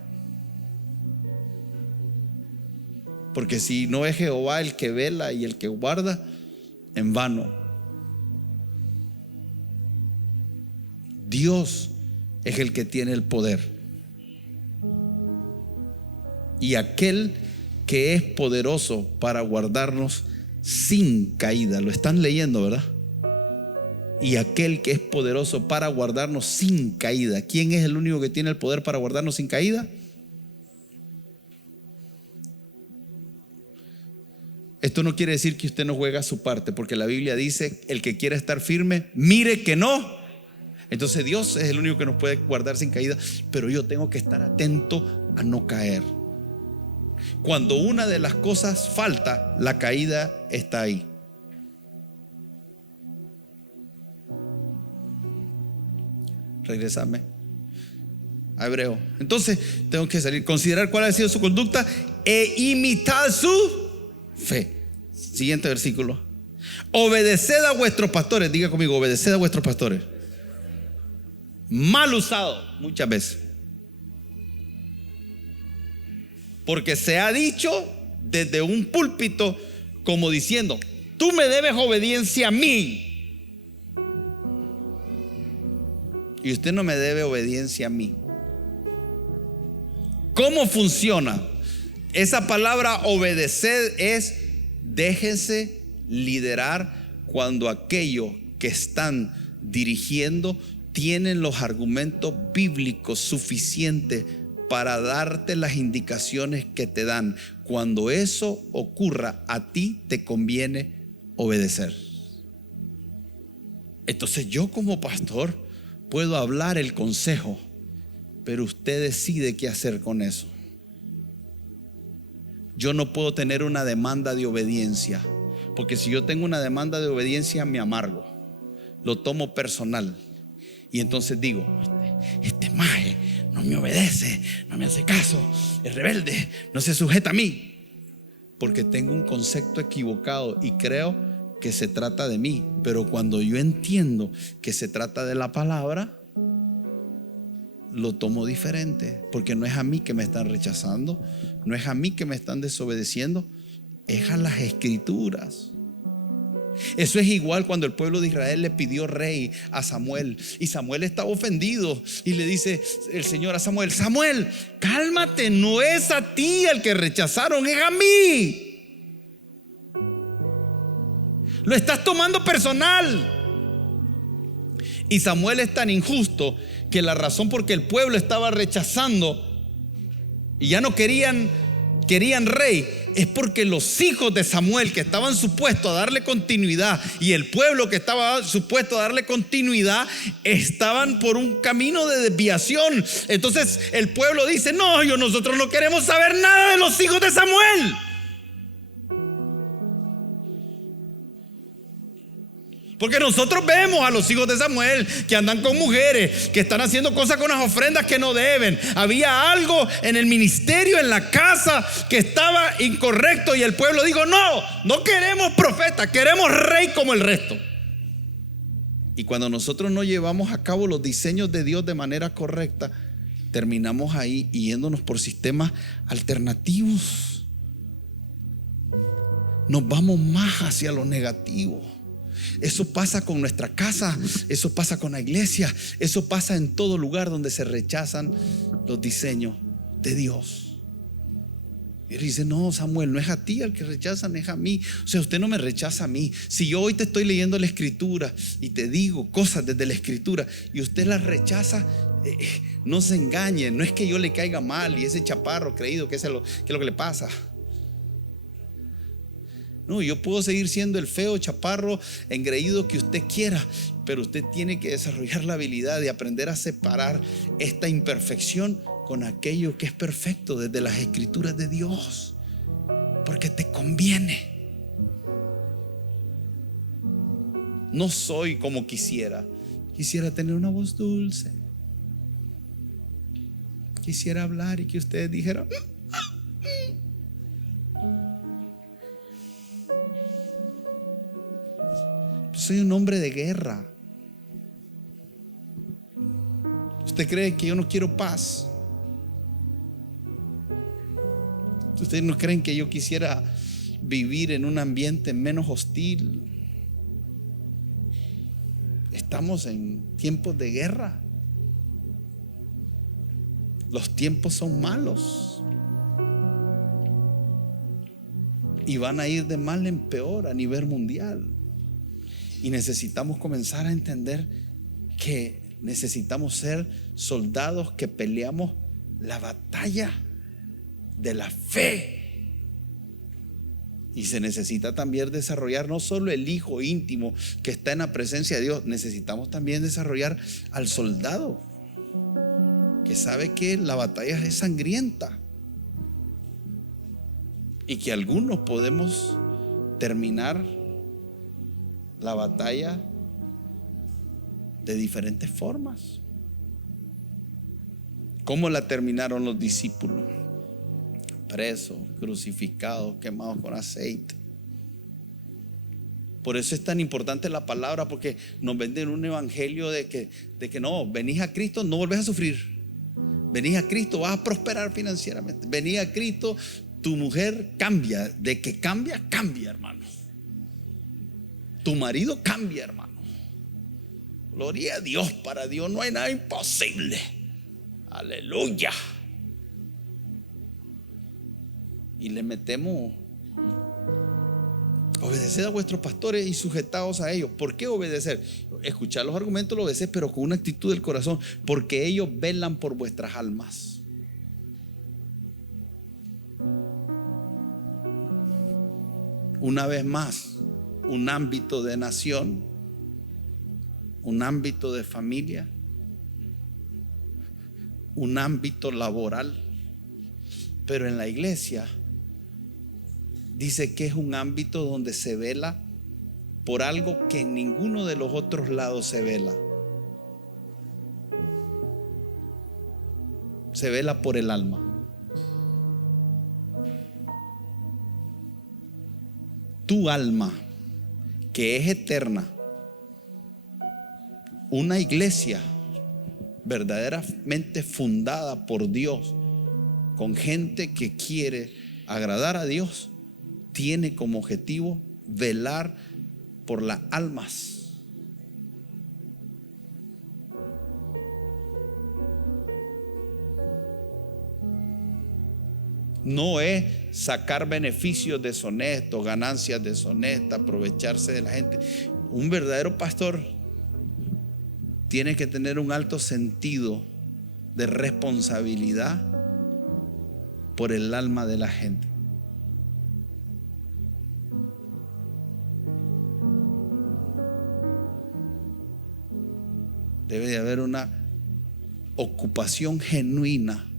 Porque si no es Jehová el que vela y el que guarda, en vano. Dios es el que tiene el poder. Y aquel que es poderoso para guardarnos sin caída. Lo están leyendo, ¿verdad? Y aquel que es poderoso para guardarnos sin caída. ¿Quién es el único que tiene el poder para guardarnos sin caída? Esto no quiere decir que usted no juega su parte, porque la Biblia dice: el que quiera estar firme, mire que no. Entonces Dios es el único que nos puede guardar sin caída, pero yo tengo que estar atento a no caer. Cuando una de las cosas falta, la caída está ahí. Regresame a Hebreo. Entonces tengo que salir, considerar cuál ha sido su conducta e imitar su fe. Siguiente versículo: obedeced a vuestros pastores. Diga conmigo: obedeced a vuestros pastores. Mal usado muchas veces, porque se ha dicho desde un púlpito como diciendo: tú me debes obediencia a mí y usted no me debe obediencia a mí. ¿Cómo funciona? Esa palabra obedecer es: déjense liderar cuando aquellos que están dirigiendo tienen los argumentos bíblicos suficientes para darte las indicaciones que te dan. Cuando eso ocurra, a ti te conviene obedecer. Entonces yo como pastor puedo hablar el consejo, pero usted decide qué hacer con eso. Yo no puedo tener una demanda de obediencia, porque si yo tengo una demanda de obediencia me amargo, lo tomo personal y entonces digo: este maje no me obedece, no me hace caso, es rebelde, no se sujeta a mí, porque tengo un concepto equivocado y creo que se trata de mí. Pero cuando yo entiendo que se trata de la palabra, lo tomo diferente, porque no es a mí que me están rechazando, no es a mí que me están desobedeciendo, es a las escrituras. Eso es igual cuando el pueblo de Israel le pidió rey a Samuel, y Samuel estaba ofendido y le dice el Señor a Samuel: Samuel, cálmate, no es a ti el que rechazaron, es a mí. Lo estás tomando personal. Y Samuel es tan injusto que la razón por que el pueblo estaba rechazando y ya no querían rey es porque los hijos de Samuel, que estaban supuestos a darle continuidad, y el pueblo que estaba supuesto a darle continuidad, estaban por un camino de desviación. Entonces el pueblo dice: no, nosotros no queremos saber nada de los hijos de Samuel. Porque nosotros vemos a los hijos de Samuel que andan con mujeres, que están haciendo cosas con las ofrendas que no deben. Había algo en el ministerio, en la casa, que estaba incorrecto, y el pueblo dijo: no queremos profeta, queremos rey como el resto. Y cuando nosotros no llevamos a cabo los diseños de Dios de manera correcta, terminamos ahí yéndonos por sistemas alternativos. Nos vamos más hacia lo negativo. Eso pasa con nuestra casa, eso pasa con la iglesia, eso pasa en todo lugar donde se rechazan los diseños de Dios. Y él dice: no, Samuel, no es a ti al que rechazan, es a mí. O sea, usted no me rechaza a mí. Si yo hoy te estoy leyendo la escritura y te digo cosas desde la escritura y usted las rechaza, no se engañe. No es que yo le caiga mal y ese chaparro creído que es lo que le pasa. No, yo puedo seguir siendo el feo, chaparro, engreído que usted quiera, pero usted tiene que desarrollar la habilidad de aprender a separar esta imperfección con aquello que es perfecto desde las escrituras de Dios, porque te conviene. No soy como quisiera tener una voz dulce, quisiera hablar y que ustedes dijeran: soy un hombre de guerra. ¿Usted cree que yo no quiero paz? ¿Ustedes no creen que yo quisiera vivir en un ambiente menos hostil? Estamos en tiempos de guerra. Los tiempos son malos y van a ir de mal en peor a nivel mundial. Y necesitamos comenzar a entender que necesitamos ser soldados que peleamos la batalla de la fe. Y se necesita también desarrollar no solo el hijo íntimo que está en la presencia de Dios, necesitamos también desarrollar al soldado que sabe que la batalla es sangrienta y que algunos podemos terminar la batalla de diferentes formas. ¿Cómo la terminaron los discípulos? Presos, crucificados, quemados con aceite. Por eso es tan importante la palabra, porque nos venden un evangelio de que no, venís a Cristo, no volvés a sufrir. Venís a Cristo, vas a prosperar financieramente. Venís a Cristo, tu mujer cambia. De que cambia, hermano. Tu marido cambia, hermano. Gloria a Dios, para Dios no hay nada imposible. Aleluya. Y le metemos: obedeced a vuestros pastores y sujetaos a ellos. ¿Por qué obedecer? Escuchar los argumentos, lo obedecer, pero con una actitud del corazón, porque ellos velan por vuestras almas. Una vez más, un ámbito de nación, un ámbito de familia, un ámbito laboral, pero en la iglesia dice que es un ámbito donde se vela por algo que en ninguno de los otros lados se vela. Se vela por el alma. Tu alma, que es eterna. Una iglesia verdaderamente fundada por Dios, con gente que quiere agradar a Dios, tiene como objetivo velar por las almas. No es sacar beneficios deshonestos, ganancias deshonestas, aprovecharse de la gente. Un verdadero pastor tiene que tener un alto sentido de responsabilidad por el alma de la gente. Debe de haber una ocupación genuina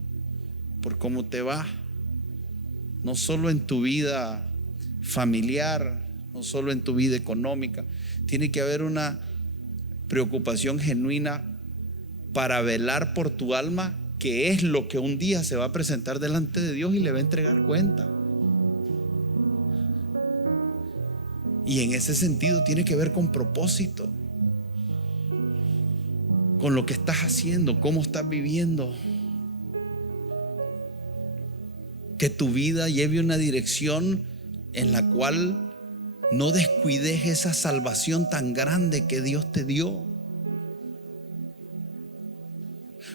por cómo te va, no solo en tu vida familiar, no solo en tu vida económica. Tiene que haber una preocupación genuina para velar por tu alma, que es lo que un día se va a presentar delante de Dios y le va a entregar cuenta. Y en ese sentido tiene que ver con propósito, con lo que estás haciendo, cómo estás viviendo. Que tu vida lleve una dirección en la cual no descuides esa salvación tan grande que Dios te dio.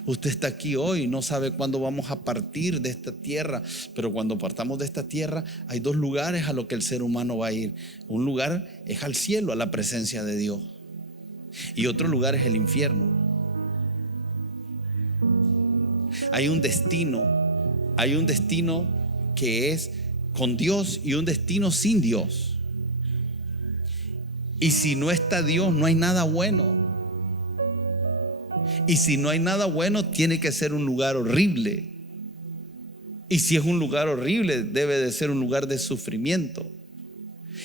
Usted está aquí hoy, no sabe cuándo vamos a partir de esta tierra, pero cuando partamos de esta tierra hay dos lugares a los que el ser humano va a ir. Un lugar es al cielo, a la presencia de Dios, y otro lugar es el infierno. Hay un destino que es con Dios y un destino sin Dios. Y si no está Dios, no hay nada bueno. Y si no hay nada bueno, tiene que ser un lugar horrible. Y si es un lugar horrible, debe de ser un lugar de sufrimiento.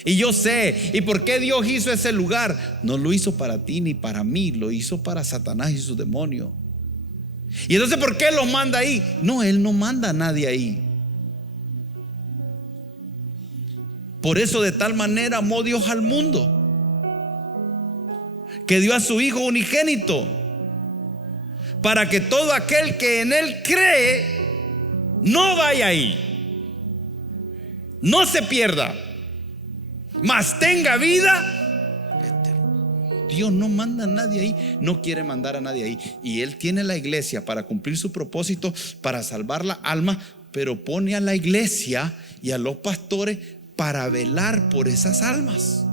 Y yo sé, ¿y por qué Dios hizo ese lugar? No lo hizo para ti ni para mí, lo hizo para Satanás y sus demonios. Y entonces, ¿por qué los manda ahí? No, Él no manda a nadie ahí. Por eso de tal manera amó Dios al mundo, que dio a su Hijo unigénito, para que todo aquel que en Él cree no vaya ahí, no se pierda, mas tenga vida eterna. Dios no manda a nadie ahí, no quiere mandar a nadie ahí. Y Él tiene la iglesia para cumplir su propósito, para salvar la alma, pero pone a la iglesia y a los pastores para velar por esas almas.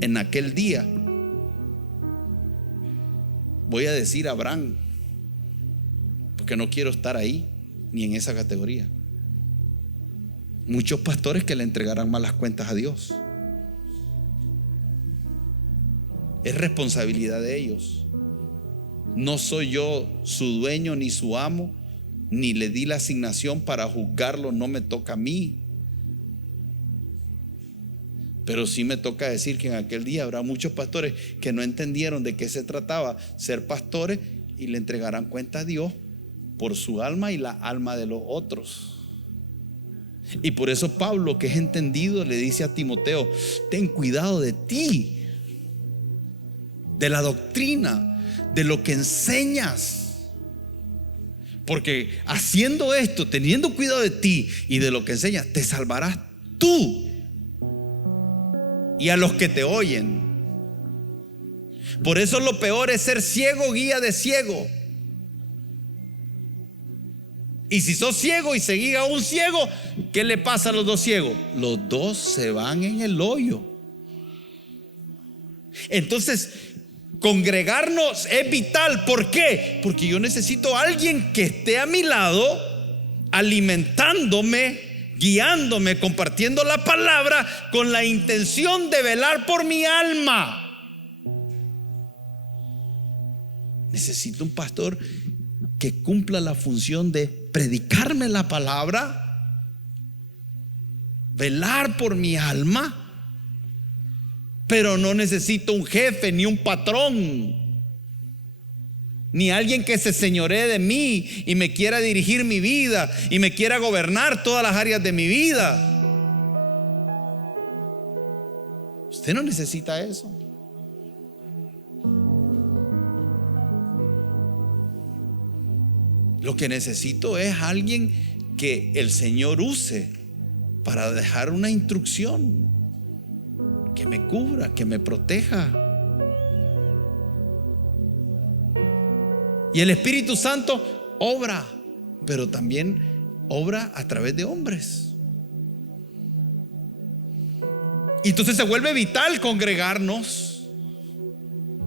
En aquel día, voy a decir Abraham, porque no quiero estar ahí ni en esa categoría. Muchos pastores que le entregarán malas cuentas a Dios. Es responsabilidad de ellos. No soy yo su dueño ni su amo, ni le di la asignación para juzgarlo, no me toca a mí. Pero sí me toca decir que en aquel día habrá muchos pastores que no entendieron de qué se trataba ser pastores y le entregarán cuenta a Dios por su alma y la alma de los otros. Y por eso Pablo, que es entendido, le dice a Timoteo: ten cuidado de ti, de la doctrina, de lo que enseñas, porque haciendo esto, teniendo cuidado de ti y de lo que enseñas, te salvarás tú y a los que te oyen. Por eso lo peor es ser ciego, guía de ciego. Y si sos ciego y seguís a un ciego, ¿qué le pasa a los dos ciegos? Los dos se van en el hoyo. Entonces, congregarnos es vital. ¿Por qué? Porque yo necesito a alguien que esté a mi lado, alimentándome, guiándome, compartiendo la palabra, con la intención de velar por mi alma. Necesito un pastor que cumpla la función de predicarme la palabra, velar por mi alma. Pero no necesito un jefe, ni un patrón, ni alguien que se señoree de mí y me quiera dirigir mi vida y me quiera gobernar todas las áreas de mi vida. Usted no necesita eso. Lo que necesito es alguien que el Señor use para dejar una instrucción, que me cubra, que me proteja. Y el Espíritu Santo obra, pero también obra a través de hombres. Y entonces se vuelve vital congregarnos,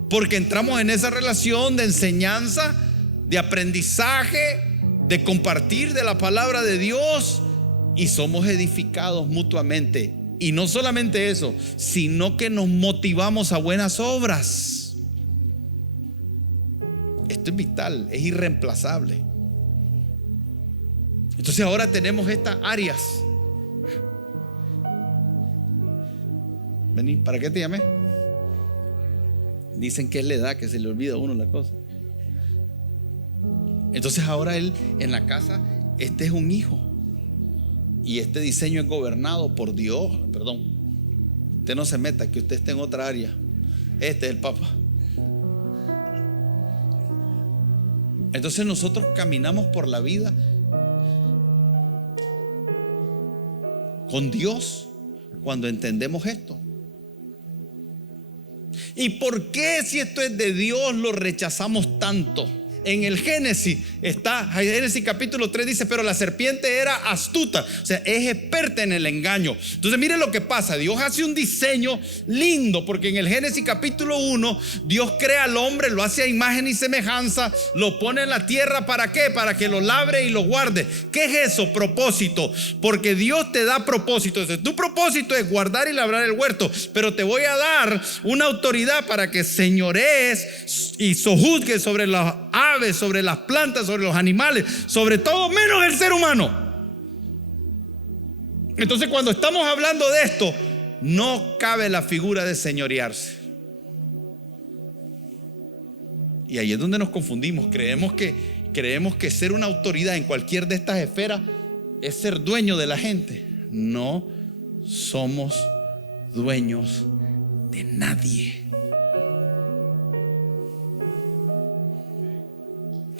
porque entramos en esa relación de enseñanza, de aprendizaje, de compartir de la palabra de Dios, y somos edificados mutuamente. Y no solamente eso, sino que nos motivamos a buenas obras. Esto es vital, es irreemplazable. Entonces ahora tenemos estas áreas. Vení, ¿para qué te llamé? Dicen que es la edad que se le olvida a uno la cosa. Entonces ahora él en la casa, este es un hijo. Y este diseño es gobernado por Dios. Perdón, usted no se meta, que usted esté en otra área. Este es el Papa. Entonces nosotros caminamos por la vida con Dios cuando entendemos esto. ¿Y por qué, si esto es de Dios, lo rechazamos tanto? en el Génesis está, Génesis capítulo 3 dice, pero la serpiente era astuta, o sea, es experta en el engaño. Entonces mire lo que pasa, Dios hace un diseño lindo, porque en el Génesis capítulo 1 Dios crea al hombre, lo hace a imagen y semejanza, lo pone en la tierra. ¿Para qué? Para que lo labre y lo guarde. ¿Qué es eso? Propósito. Porque Dios te da propósito. Entonces, tu propósito es guardar y labrar el huerto, pero te voy a dar una autoridad para que señorees y sojuzgues sobre las aves, sobre las plantas, sobre los animales, sobre todo menos el ser humano. Entonces, cuando estamos hablando de esto, no cabe la figura de señorearse. Y ahí es donde nos confundimos. Creemos que ser una autoridad en cualquier de estas esferas es ser dueño de la gente. No somos dueños de nadie.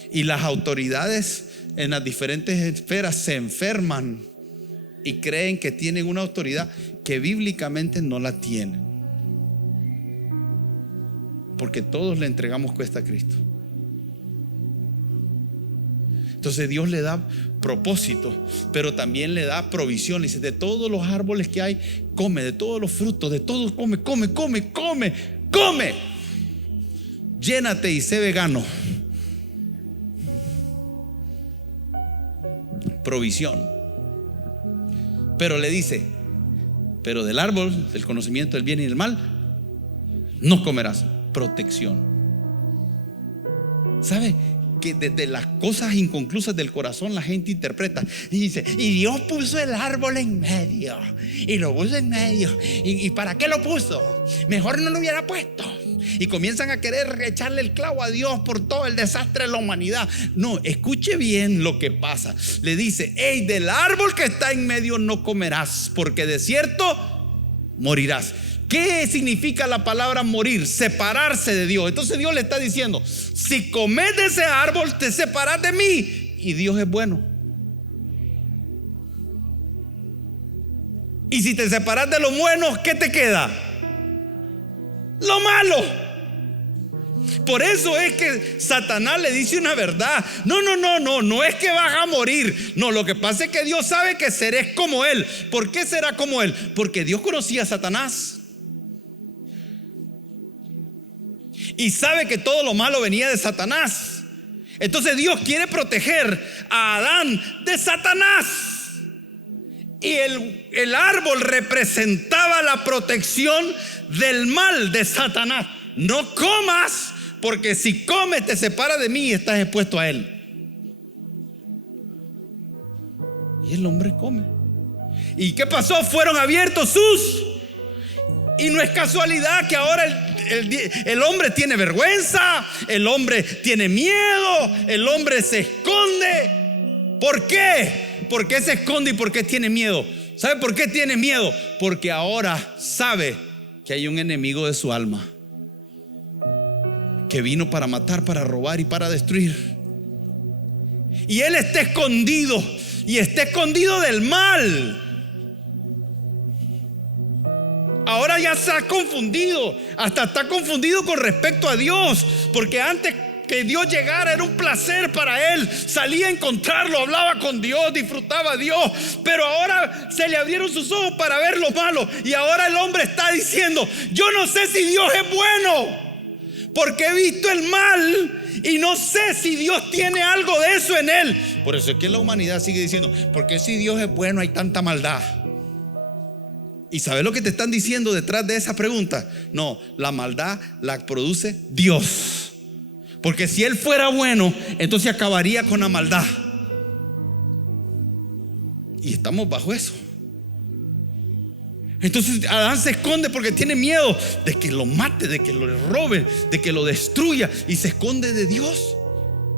Y las autoridades en las diferentes esferas se enferman y creen que tienen una autoridad que bíblicamente no la tienen. Porque todos le entregamos cuesta a Cristo. Entonces Dios le da propósito, pero también le da provisión. Le dice, de todos los árboles que hay, come, de todos los frutos, de todos, come. Llénate y sé vegano. Provisión. Pero le dice, pero del árbol del conocimiento del bien y del mal no comerás. Protección. ¿Sabe? Que desde las cosas inconclusas del corazón la gente interpreta y dice, y Dios puso el árbol en medio, y lo puso en medio, ¿y para qué lo puso? Mejor no lo hubiera puesto. Y comienzan a querer echarle el clavo a Dios por todo el desastre de la humanidad. No, escuche bien lo que pasa. Le dice, hey, del árbol que está en medio no comerás, porque de cierto morirás. ¿Qué significa la palabra morir? Separarse de Dios. Entonces Dios le está diciendo, si comes de ese árbol te separas de mí. Y Dios es bueno. Y si te separas de los buenos, ¿qué te queda? Lo malo. Por eso es que Satanás le dice una verdad. No es que vas a morir. No, lo que pasa es que Dios sabe que serás como él. ¿Por qué será como él? Porque Dios conocía a Satanás y sabe que todo lo malo venía de Satanás. Entonces Dios quiere proteger a Adán de Satanás. Y el árbol representaba la protección del mal de Satanás. No comas, porque si comes te separas de mí y estás expuesto a él. Y el hombre come. ¿Y qué pasó? Fueron abiertos sus. Y no es casualidad que ahora el hombre tiene vergüenza, el hombre tiene miedo, el hombre se esconde. ¿Por qué? ¿Por qué se esconde y por qué tiene miedo? ¿Sabe por qué tiene miedo? Porque ahora sabe que hay un enemigo de su alma que vino para matar, para robar y para destruir. Y él está escondido, y está escondido del mal. Ahora ya se ha confundido, hasta está confundido con respecto a Dios, porque antes que Dios llegara era un placer para él. Salía a encontrarlo, hablaba con Dios, disfrutaba a Dios. Pero ahora se le abrieron sus ojos para ver lo malo. Y ahora el hombre está diciendo, yo no sé si Dios es bueno, porque he visto el mal y no sé si Dios tiene algo de eso en él. Por eso es que la humanidad sigue diciendo, porque si Dios es bueno hay tanta maldad. ¿Y sabes lo que te están diciendo detrás de esa pregunta? No, la maldad la produce Dios. Porque si Él fuera bueno, entonces acabaría con la maldad. Y estamos bajo eso. Entonces Adán se esconde porque tiene miedo de que lo mate, de que lo robe, de que lo destruya, y se esconde de Dios.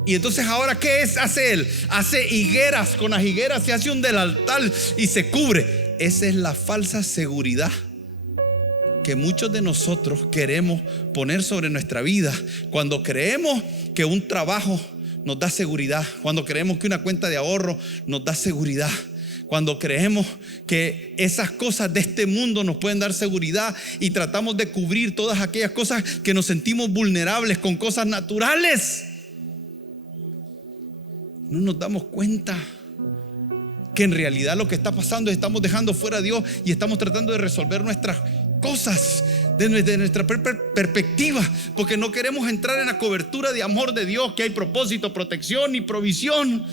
Y entonces ahora ¿qué hace él? Hace higueras, con las higueras se hace un delantal y se cubre. Esa es la falsa seguridad que muchos de nosotros queremos poner sobre nuestra vida cuando creemos que un trabajo nos da seguridad, cuando creemos que una cuenta de ahorro nos da seguridad, cuando creemos que esas cosas de este mundo nos pueden dar seguridad y tratamos de cubrir todas aquellas cosas que nos sentimos vulnerables con cosas naturales. no nos damos cuenta que en realidad lo que está pasando es que estamos dejando fuera a Dios y estamos tratando de resolver nuestras cosas desde nuestra perspectiva, porque no queremos entrar en la cobertura de amor de Dios, que hay propósito, protección y provisión.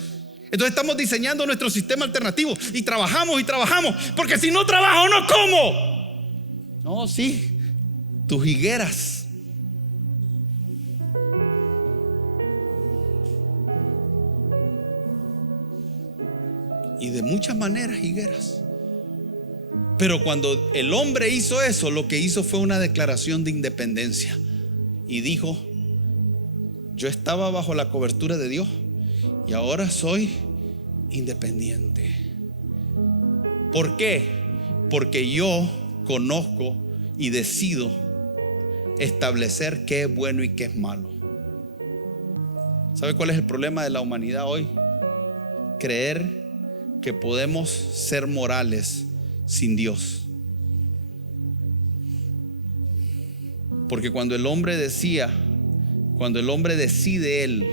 Entonces estamos diseñando nuestro sistema alternativo y trabajamos, porque si no trabajo no como. No, sí, tus higueras. Y de muchas maneras higueras. Pero cuando el hombre hizo eso, lo que hizo fue una declaración de independencia. Y dijo: yo estaba bajo la cobertura de Dios y ahora soy independiente. ¿Por qué? Porque yo conozco y decido establecer qué es bueno y qué es malo. ¿Sabe cuál es el problema de la humanidad hoy? Creer que podemos ser morales sin Dios. Porque cuando el hombre decide él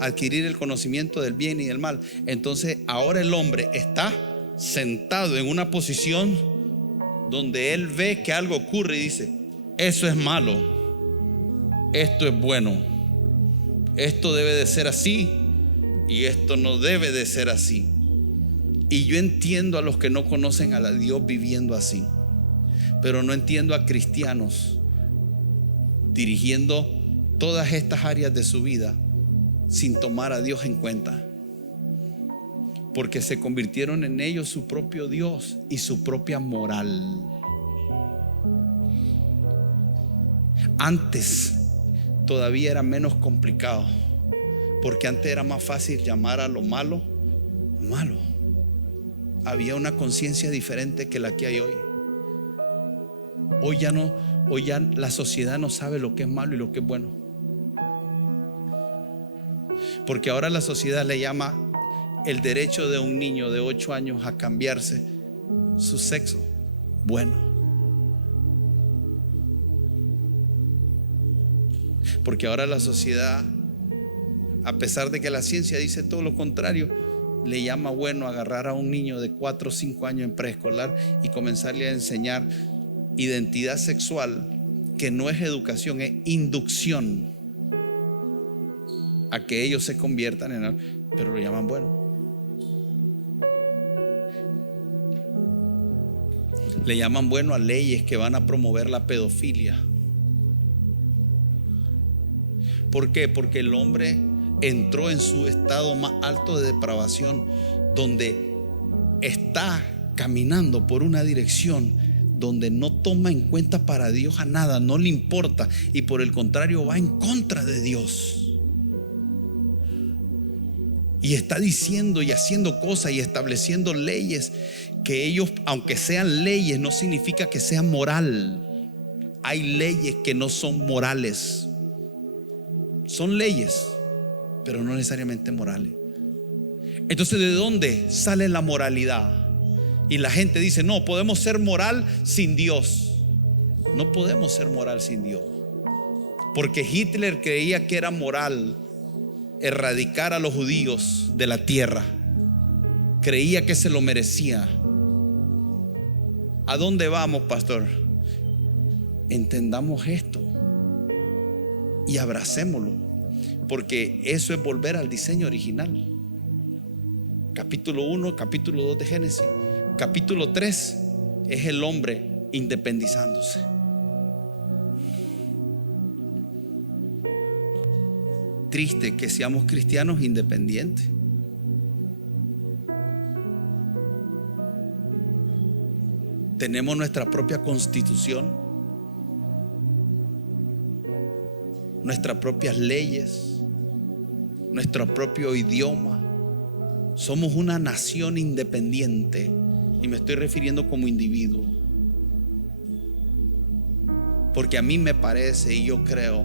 adquirir el conocimiento del bien y del mal, entonces ahora el hombre está sentado en una posición donde él ve que algo ocurre y dice: eso es malo, esto es bueno, esto debe de ser así y esto no debe de ser así. Y yo entiendo a los que no conocen a Dios viviendo así, pero no entiendo a cristianos dirigiendo todas estas áreas de su vida sin tomar a Dios en cuenta, porque se convirtieron en ellos su propio Dios y su propia moral. Antes todavía era menos complicado, porque antes era más fácil llamar a lo malo malo. Había una conciencia diferente que la que hay hoy. Hoy ya la sociedad no sabe lo que es malo y lo que es bueno, porque ahora la sociedad le llama el derecho de un niño de 8 años a cambiarse su sexo bueno. Porque ahora la sociedad, a pesar de que la ciencia dice todo lo contrario, le llama bueno agarrar a un niño de 4 o 5 años en preescolar y comenzarle a enseñar identidad sexual, que no es educación, es inducción a que ellos se conviertan en algo, pero lo llaman bueno. Le llaman bueno a leyes que van a promover la pedofilia. ¿Por qué? Porque el hombre entró en su estado más alto de depravación, donde está caminando por una dirección donde no toma en cuenta para Dios a nada, no le importa, y por el contrario va en contra de Dios. Y está diciendo y haciendo cosas y estableciendo leyes que ellos, aunque sean leyes, no significa que sea moral. Hay leyes que no son morales. Son leyes, pero no necesariamente morales. Entonces, ¿de dónde sale la moralidad? Y la gente dice: no, podemos ser moral sin Dios. No podemos ser moral sin Dios, porque Hitler creía que era moral erradicar a los judíos de la tierra. Creía que se lo merecía. ¿A dónde vamos, pastor? Entendamos esto y abracémoslo, porque eso es volver al diseño original. Capítulo 1, capítulo 2 de Génesis. Capítulo 3 es el hombre independizándose. Triste que seamos cristianos independientes. Tenemos nuestra propia constitución, nuestras propias leyes, nuestro propio idioma. Somos una nación independiente, y me estoy refiriendo como individuo, porque a mí me parece y yo creo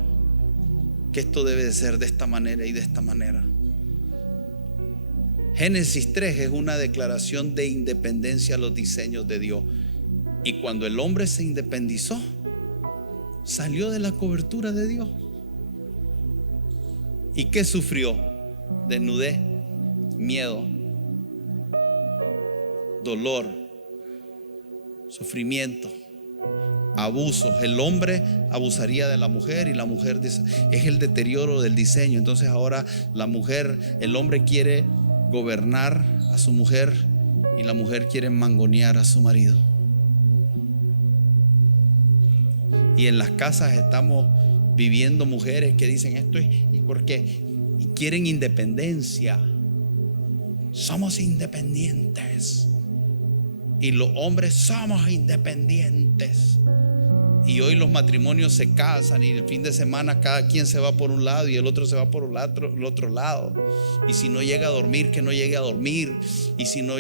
que esto debe de ser de esta manera y de esta manera. Génesis 3 es una declaración de independencia a los diseños de Dios. Y cuando el hombre se independizó, salió de la cobertura de Dios. ¿Y qué sufrió? Desnudez. miedo, dolor, sufrimiento, abusos. El hombre abusaría de la mujer y la mujer es el deterioro del diseño. Entonces ahora el hombre quiere gobernar a su mujer y la mujer quiere mangonear a su marido. Y en las casas estamos viviendo mujeres que dicen esto es y porque y quieren independencia. Somos independientes y los hombres somos independientes. Y hoy los matrimonios se casan y el fin de semana cada quien se va por un lado y el otro se va por el otro lado. Y si no llega a dormir, que no llegue a dormir. Y si no,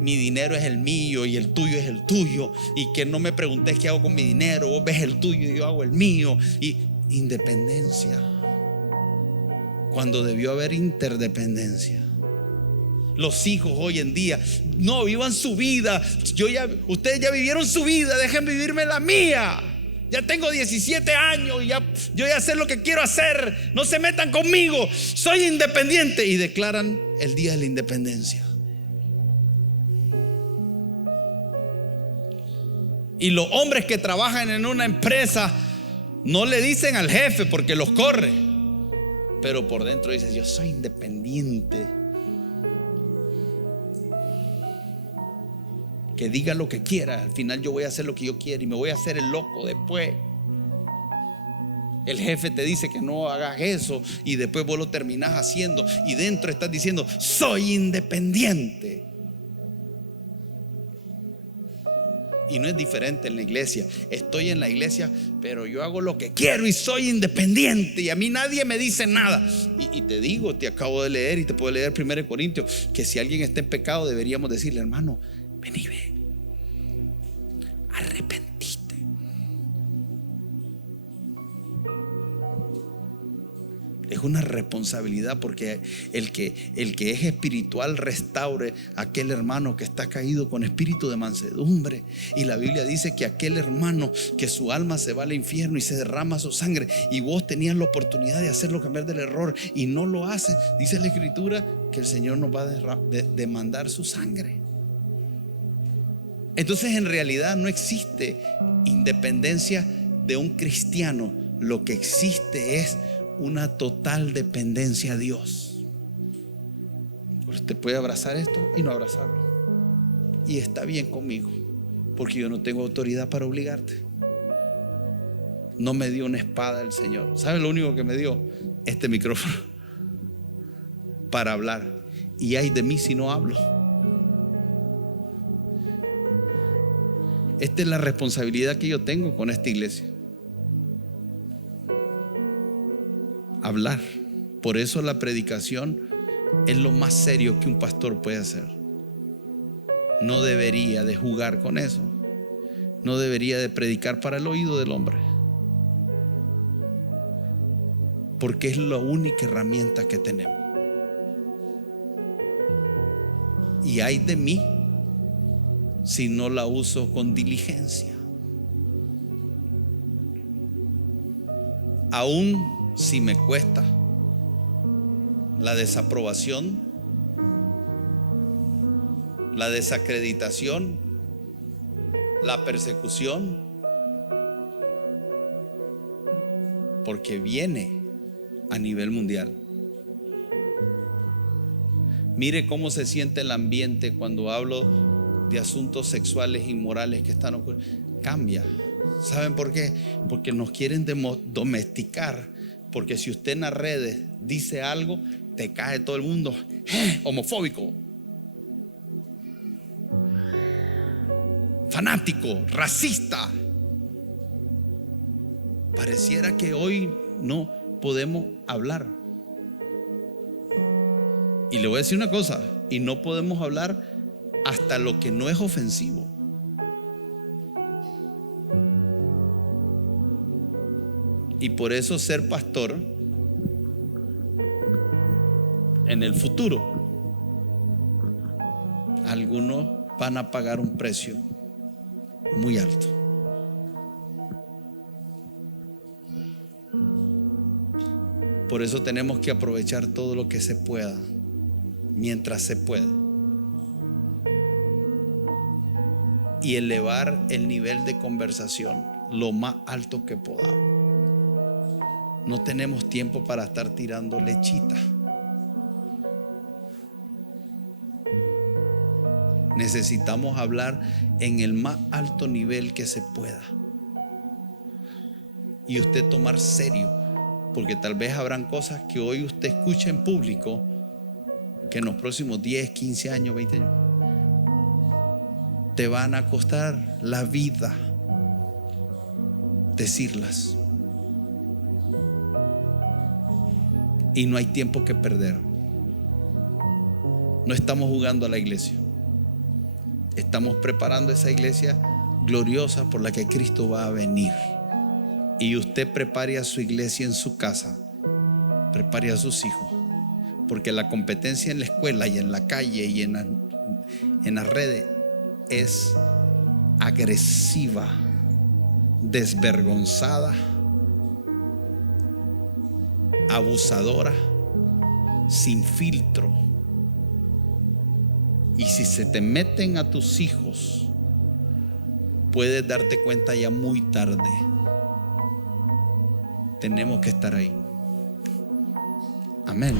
mi dinero es el mío y el tuyo es el tuyo. Y que no me preguntes qué hago con mi dinero. Vos ves el tuyo y yo hago el mío. Y independencia, cuando debió haber interdependencia. Los hijos hoy en día, no, vivan su vida. Ustedes ya vivieron su vida, dejen vivirme la mía. Ya tengo 17 años y yo ya sé lo que quiero hacer. No se metan conmigo, soy independiente. Y declaran el día de la independencia. Y los hombres que trabajan en una empresa no le dicen al jefe porque los corre, pero por dentro dicen: yo soy independiente. Que diga lo que quiera, al final yo voy a hacer lo que yo quiero y me voy a hacer el loco después. El jefe te dice que no hagas eso y después vos lo terminás haciendo y dentro estás diciendo: soy independiente. Y no es diferente en la iglesia. Estoy en la iglesia, pero yo hago lo que quiero y soy independiente y a mí nadie me dice nada. Y te digo, te acabo de leer y te puedo leer 1 Corintios, que si alguien está en pecado deberíamos decirle: hermano, vení, ven, arrepentiste. Es una responsabilidad, porque el que es espiritual restaure a aquel hermano que está caído con espíritu de mansedumbre. Y la Biblia dice que aquel hermano que su alma se va al infierno y se derrama su sangre, y vos tenías la oportunidad de hacerlo cambiar del error y no lo haces, dice la Escritura que el Señor nos va a demandar su sangre. Entonces en realidad no existe independencia de un cristiano. Lo que existe es una total dependencia a Dios. Usted puede abrazar esto y no abrazarlo, y está bien conmigo, porque yo no tengo autoridad para obligarte. No me dio una espada el Señor. ¿Sabe lo único que me dio? Este micrófono para hablar. Y ay de mí si no hablo. Esta es la responsabilidad que yo tengo con esta iglesia: hablar. Por eso la predicación es lo más serio que un pastor puede hacer. No debería de jugar con eso. No debería de predicar para el oído del hombre, porque es la única herramienta que tenemos. Y ay de mí si no la uso con diligencia. Aún si me cuesta la desaprobación, la desacreditación, la persecución, porque viene a nivel mundial. Mire cómo se siente el ambiente cuando hablo de asuntos sexuales inmorales que están ocurriendo. Cambia. ¿Saben por qué? Porque nos quieren domesticar. Porque si usted en las redes dice algo, te cae todo el mundo homofóbico, fanático, racista. Pareciera que hoy no podemos hablar. Y le voy a decir una cosa: y no podemos hablar hasta lo que no es ofensivo. Y por eso ser pastor en el futuro, algunos van a pagar un precio muy alto. Por eso tenemos que aprovechar todo lo que se pueda mientras se puede y elevar el nivel de conversación lo más alto que podamos. No tenemos tiempo para estar tirando lechita. Necesitamos hablar en el más alto nivel que se pueda. Y usted tomar serio, porque tal vez habrán cosas que hoy usted escucha en público que en los próximos 10, 15 años, 20 años te van a costar la vida decirlas. Y no hay tiempo que perder. No estamos jugando a la iglesia. Estamos preparando esa iglesia gloriosa por la que Cristo va a venir. Y usted prepare a su iglesia en su casa, prepare a sus hijos, porque la competencia en la escuela y en la calle y en las redes es agresiva, desvergonzada, abusadora, sin filtro. Y si se te meten a tus hijos, puedes darte cuenta ya muy tarde. Tenemos que estar ahí. Amén.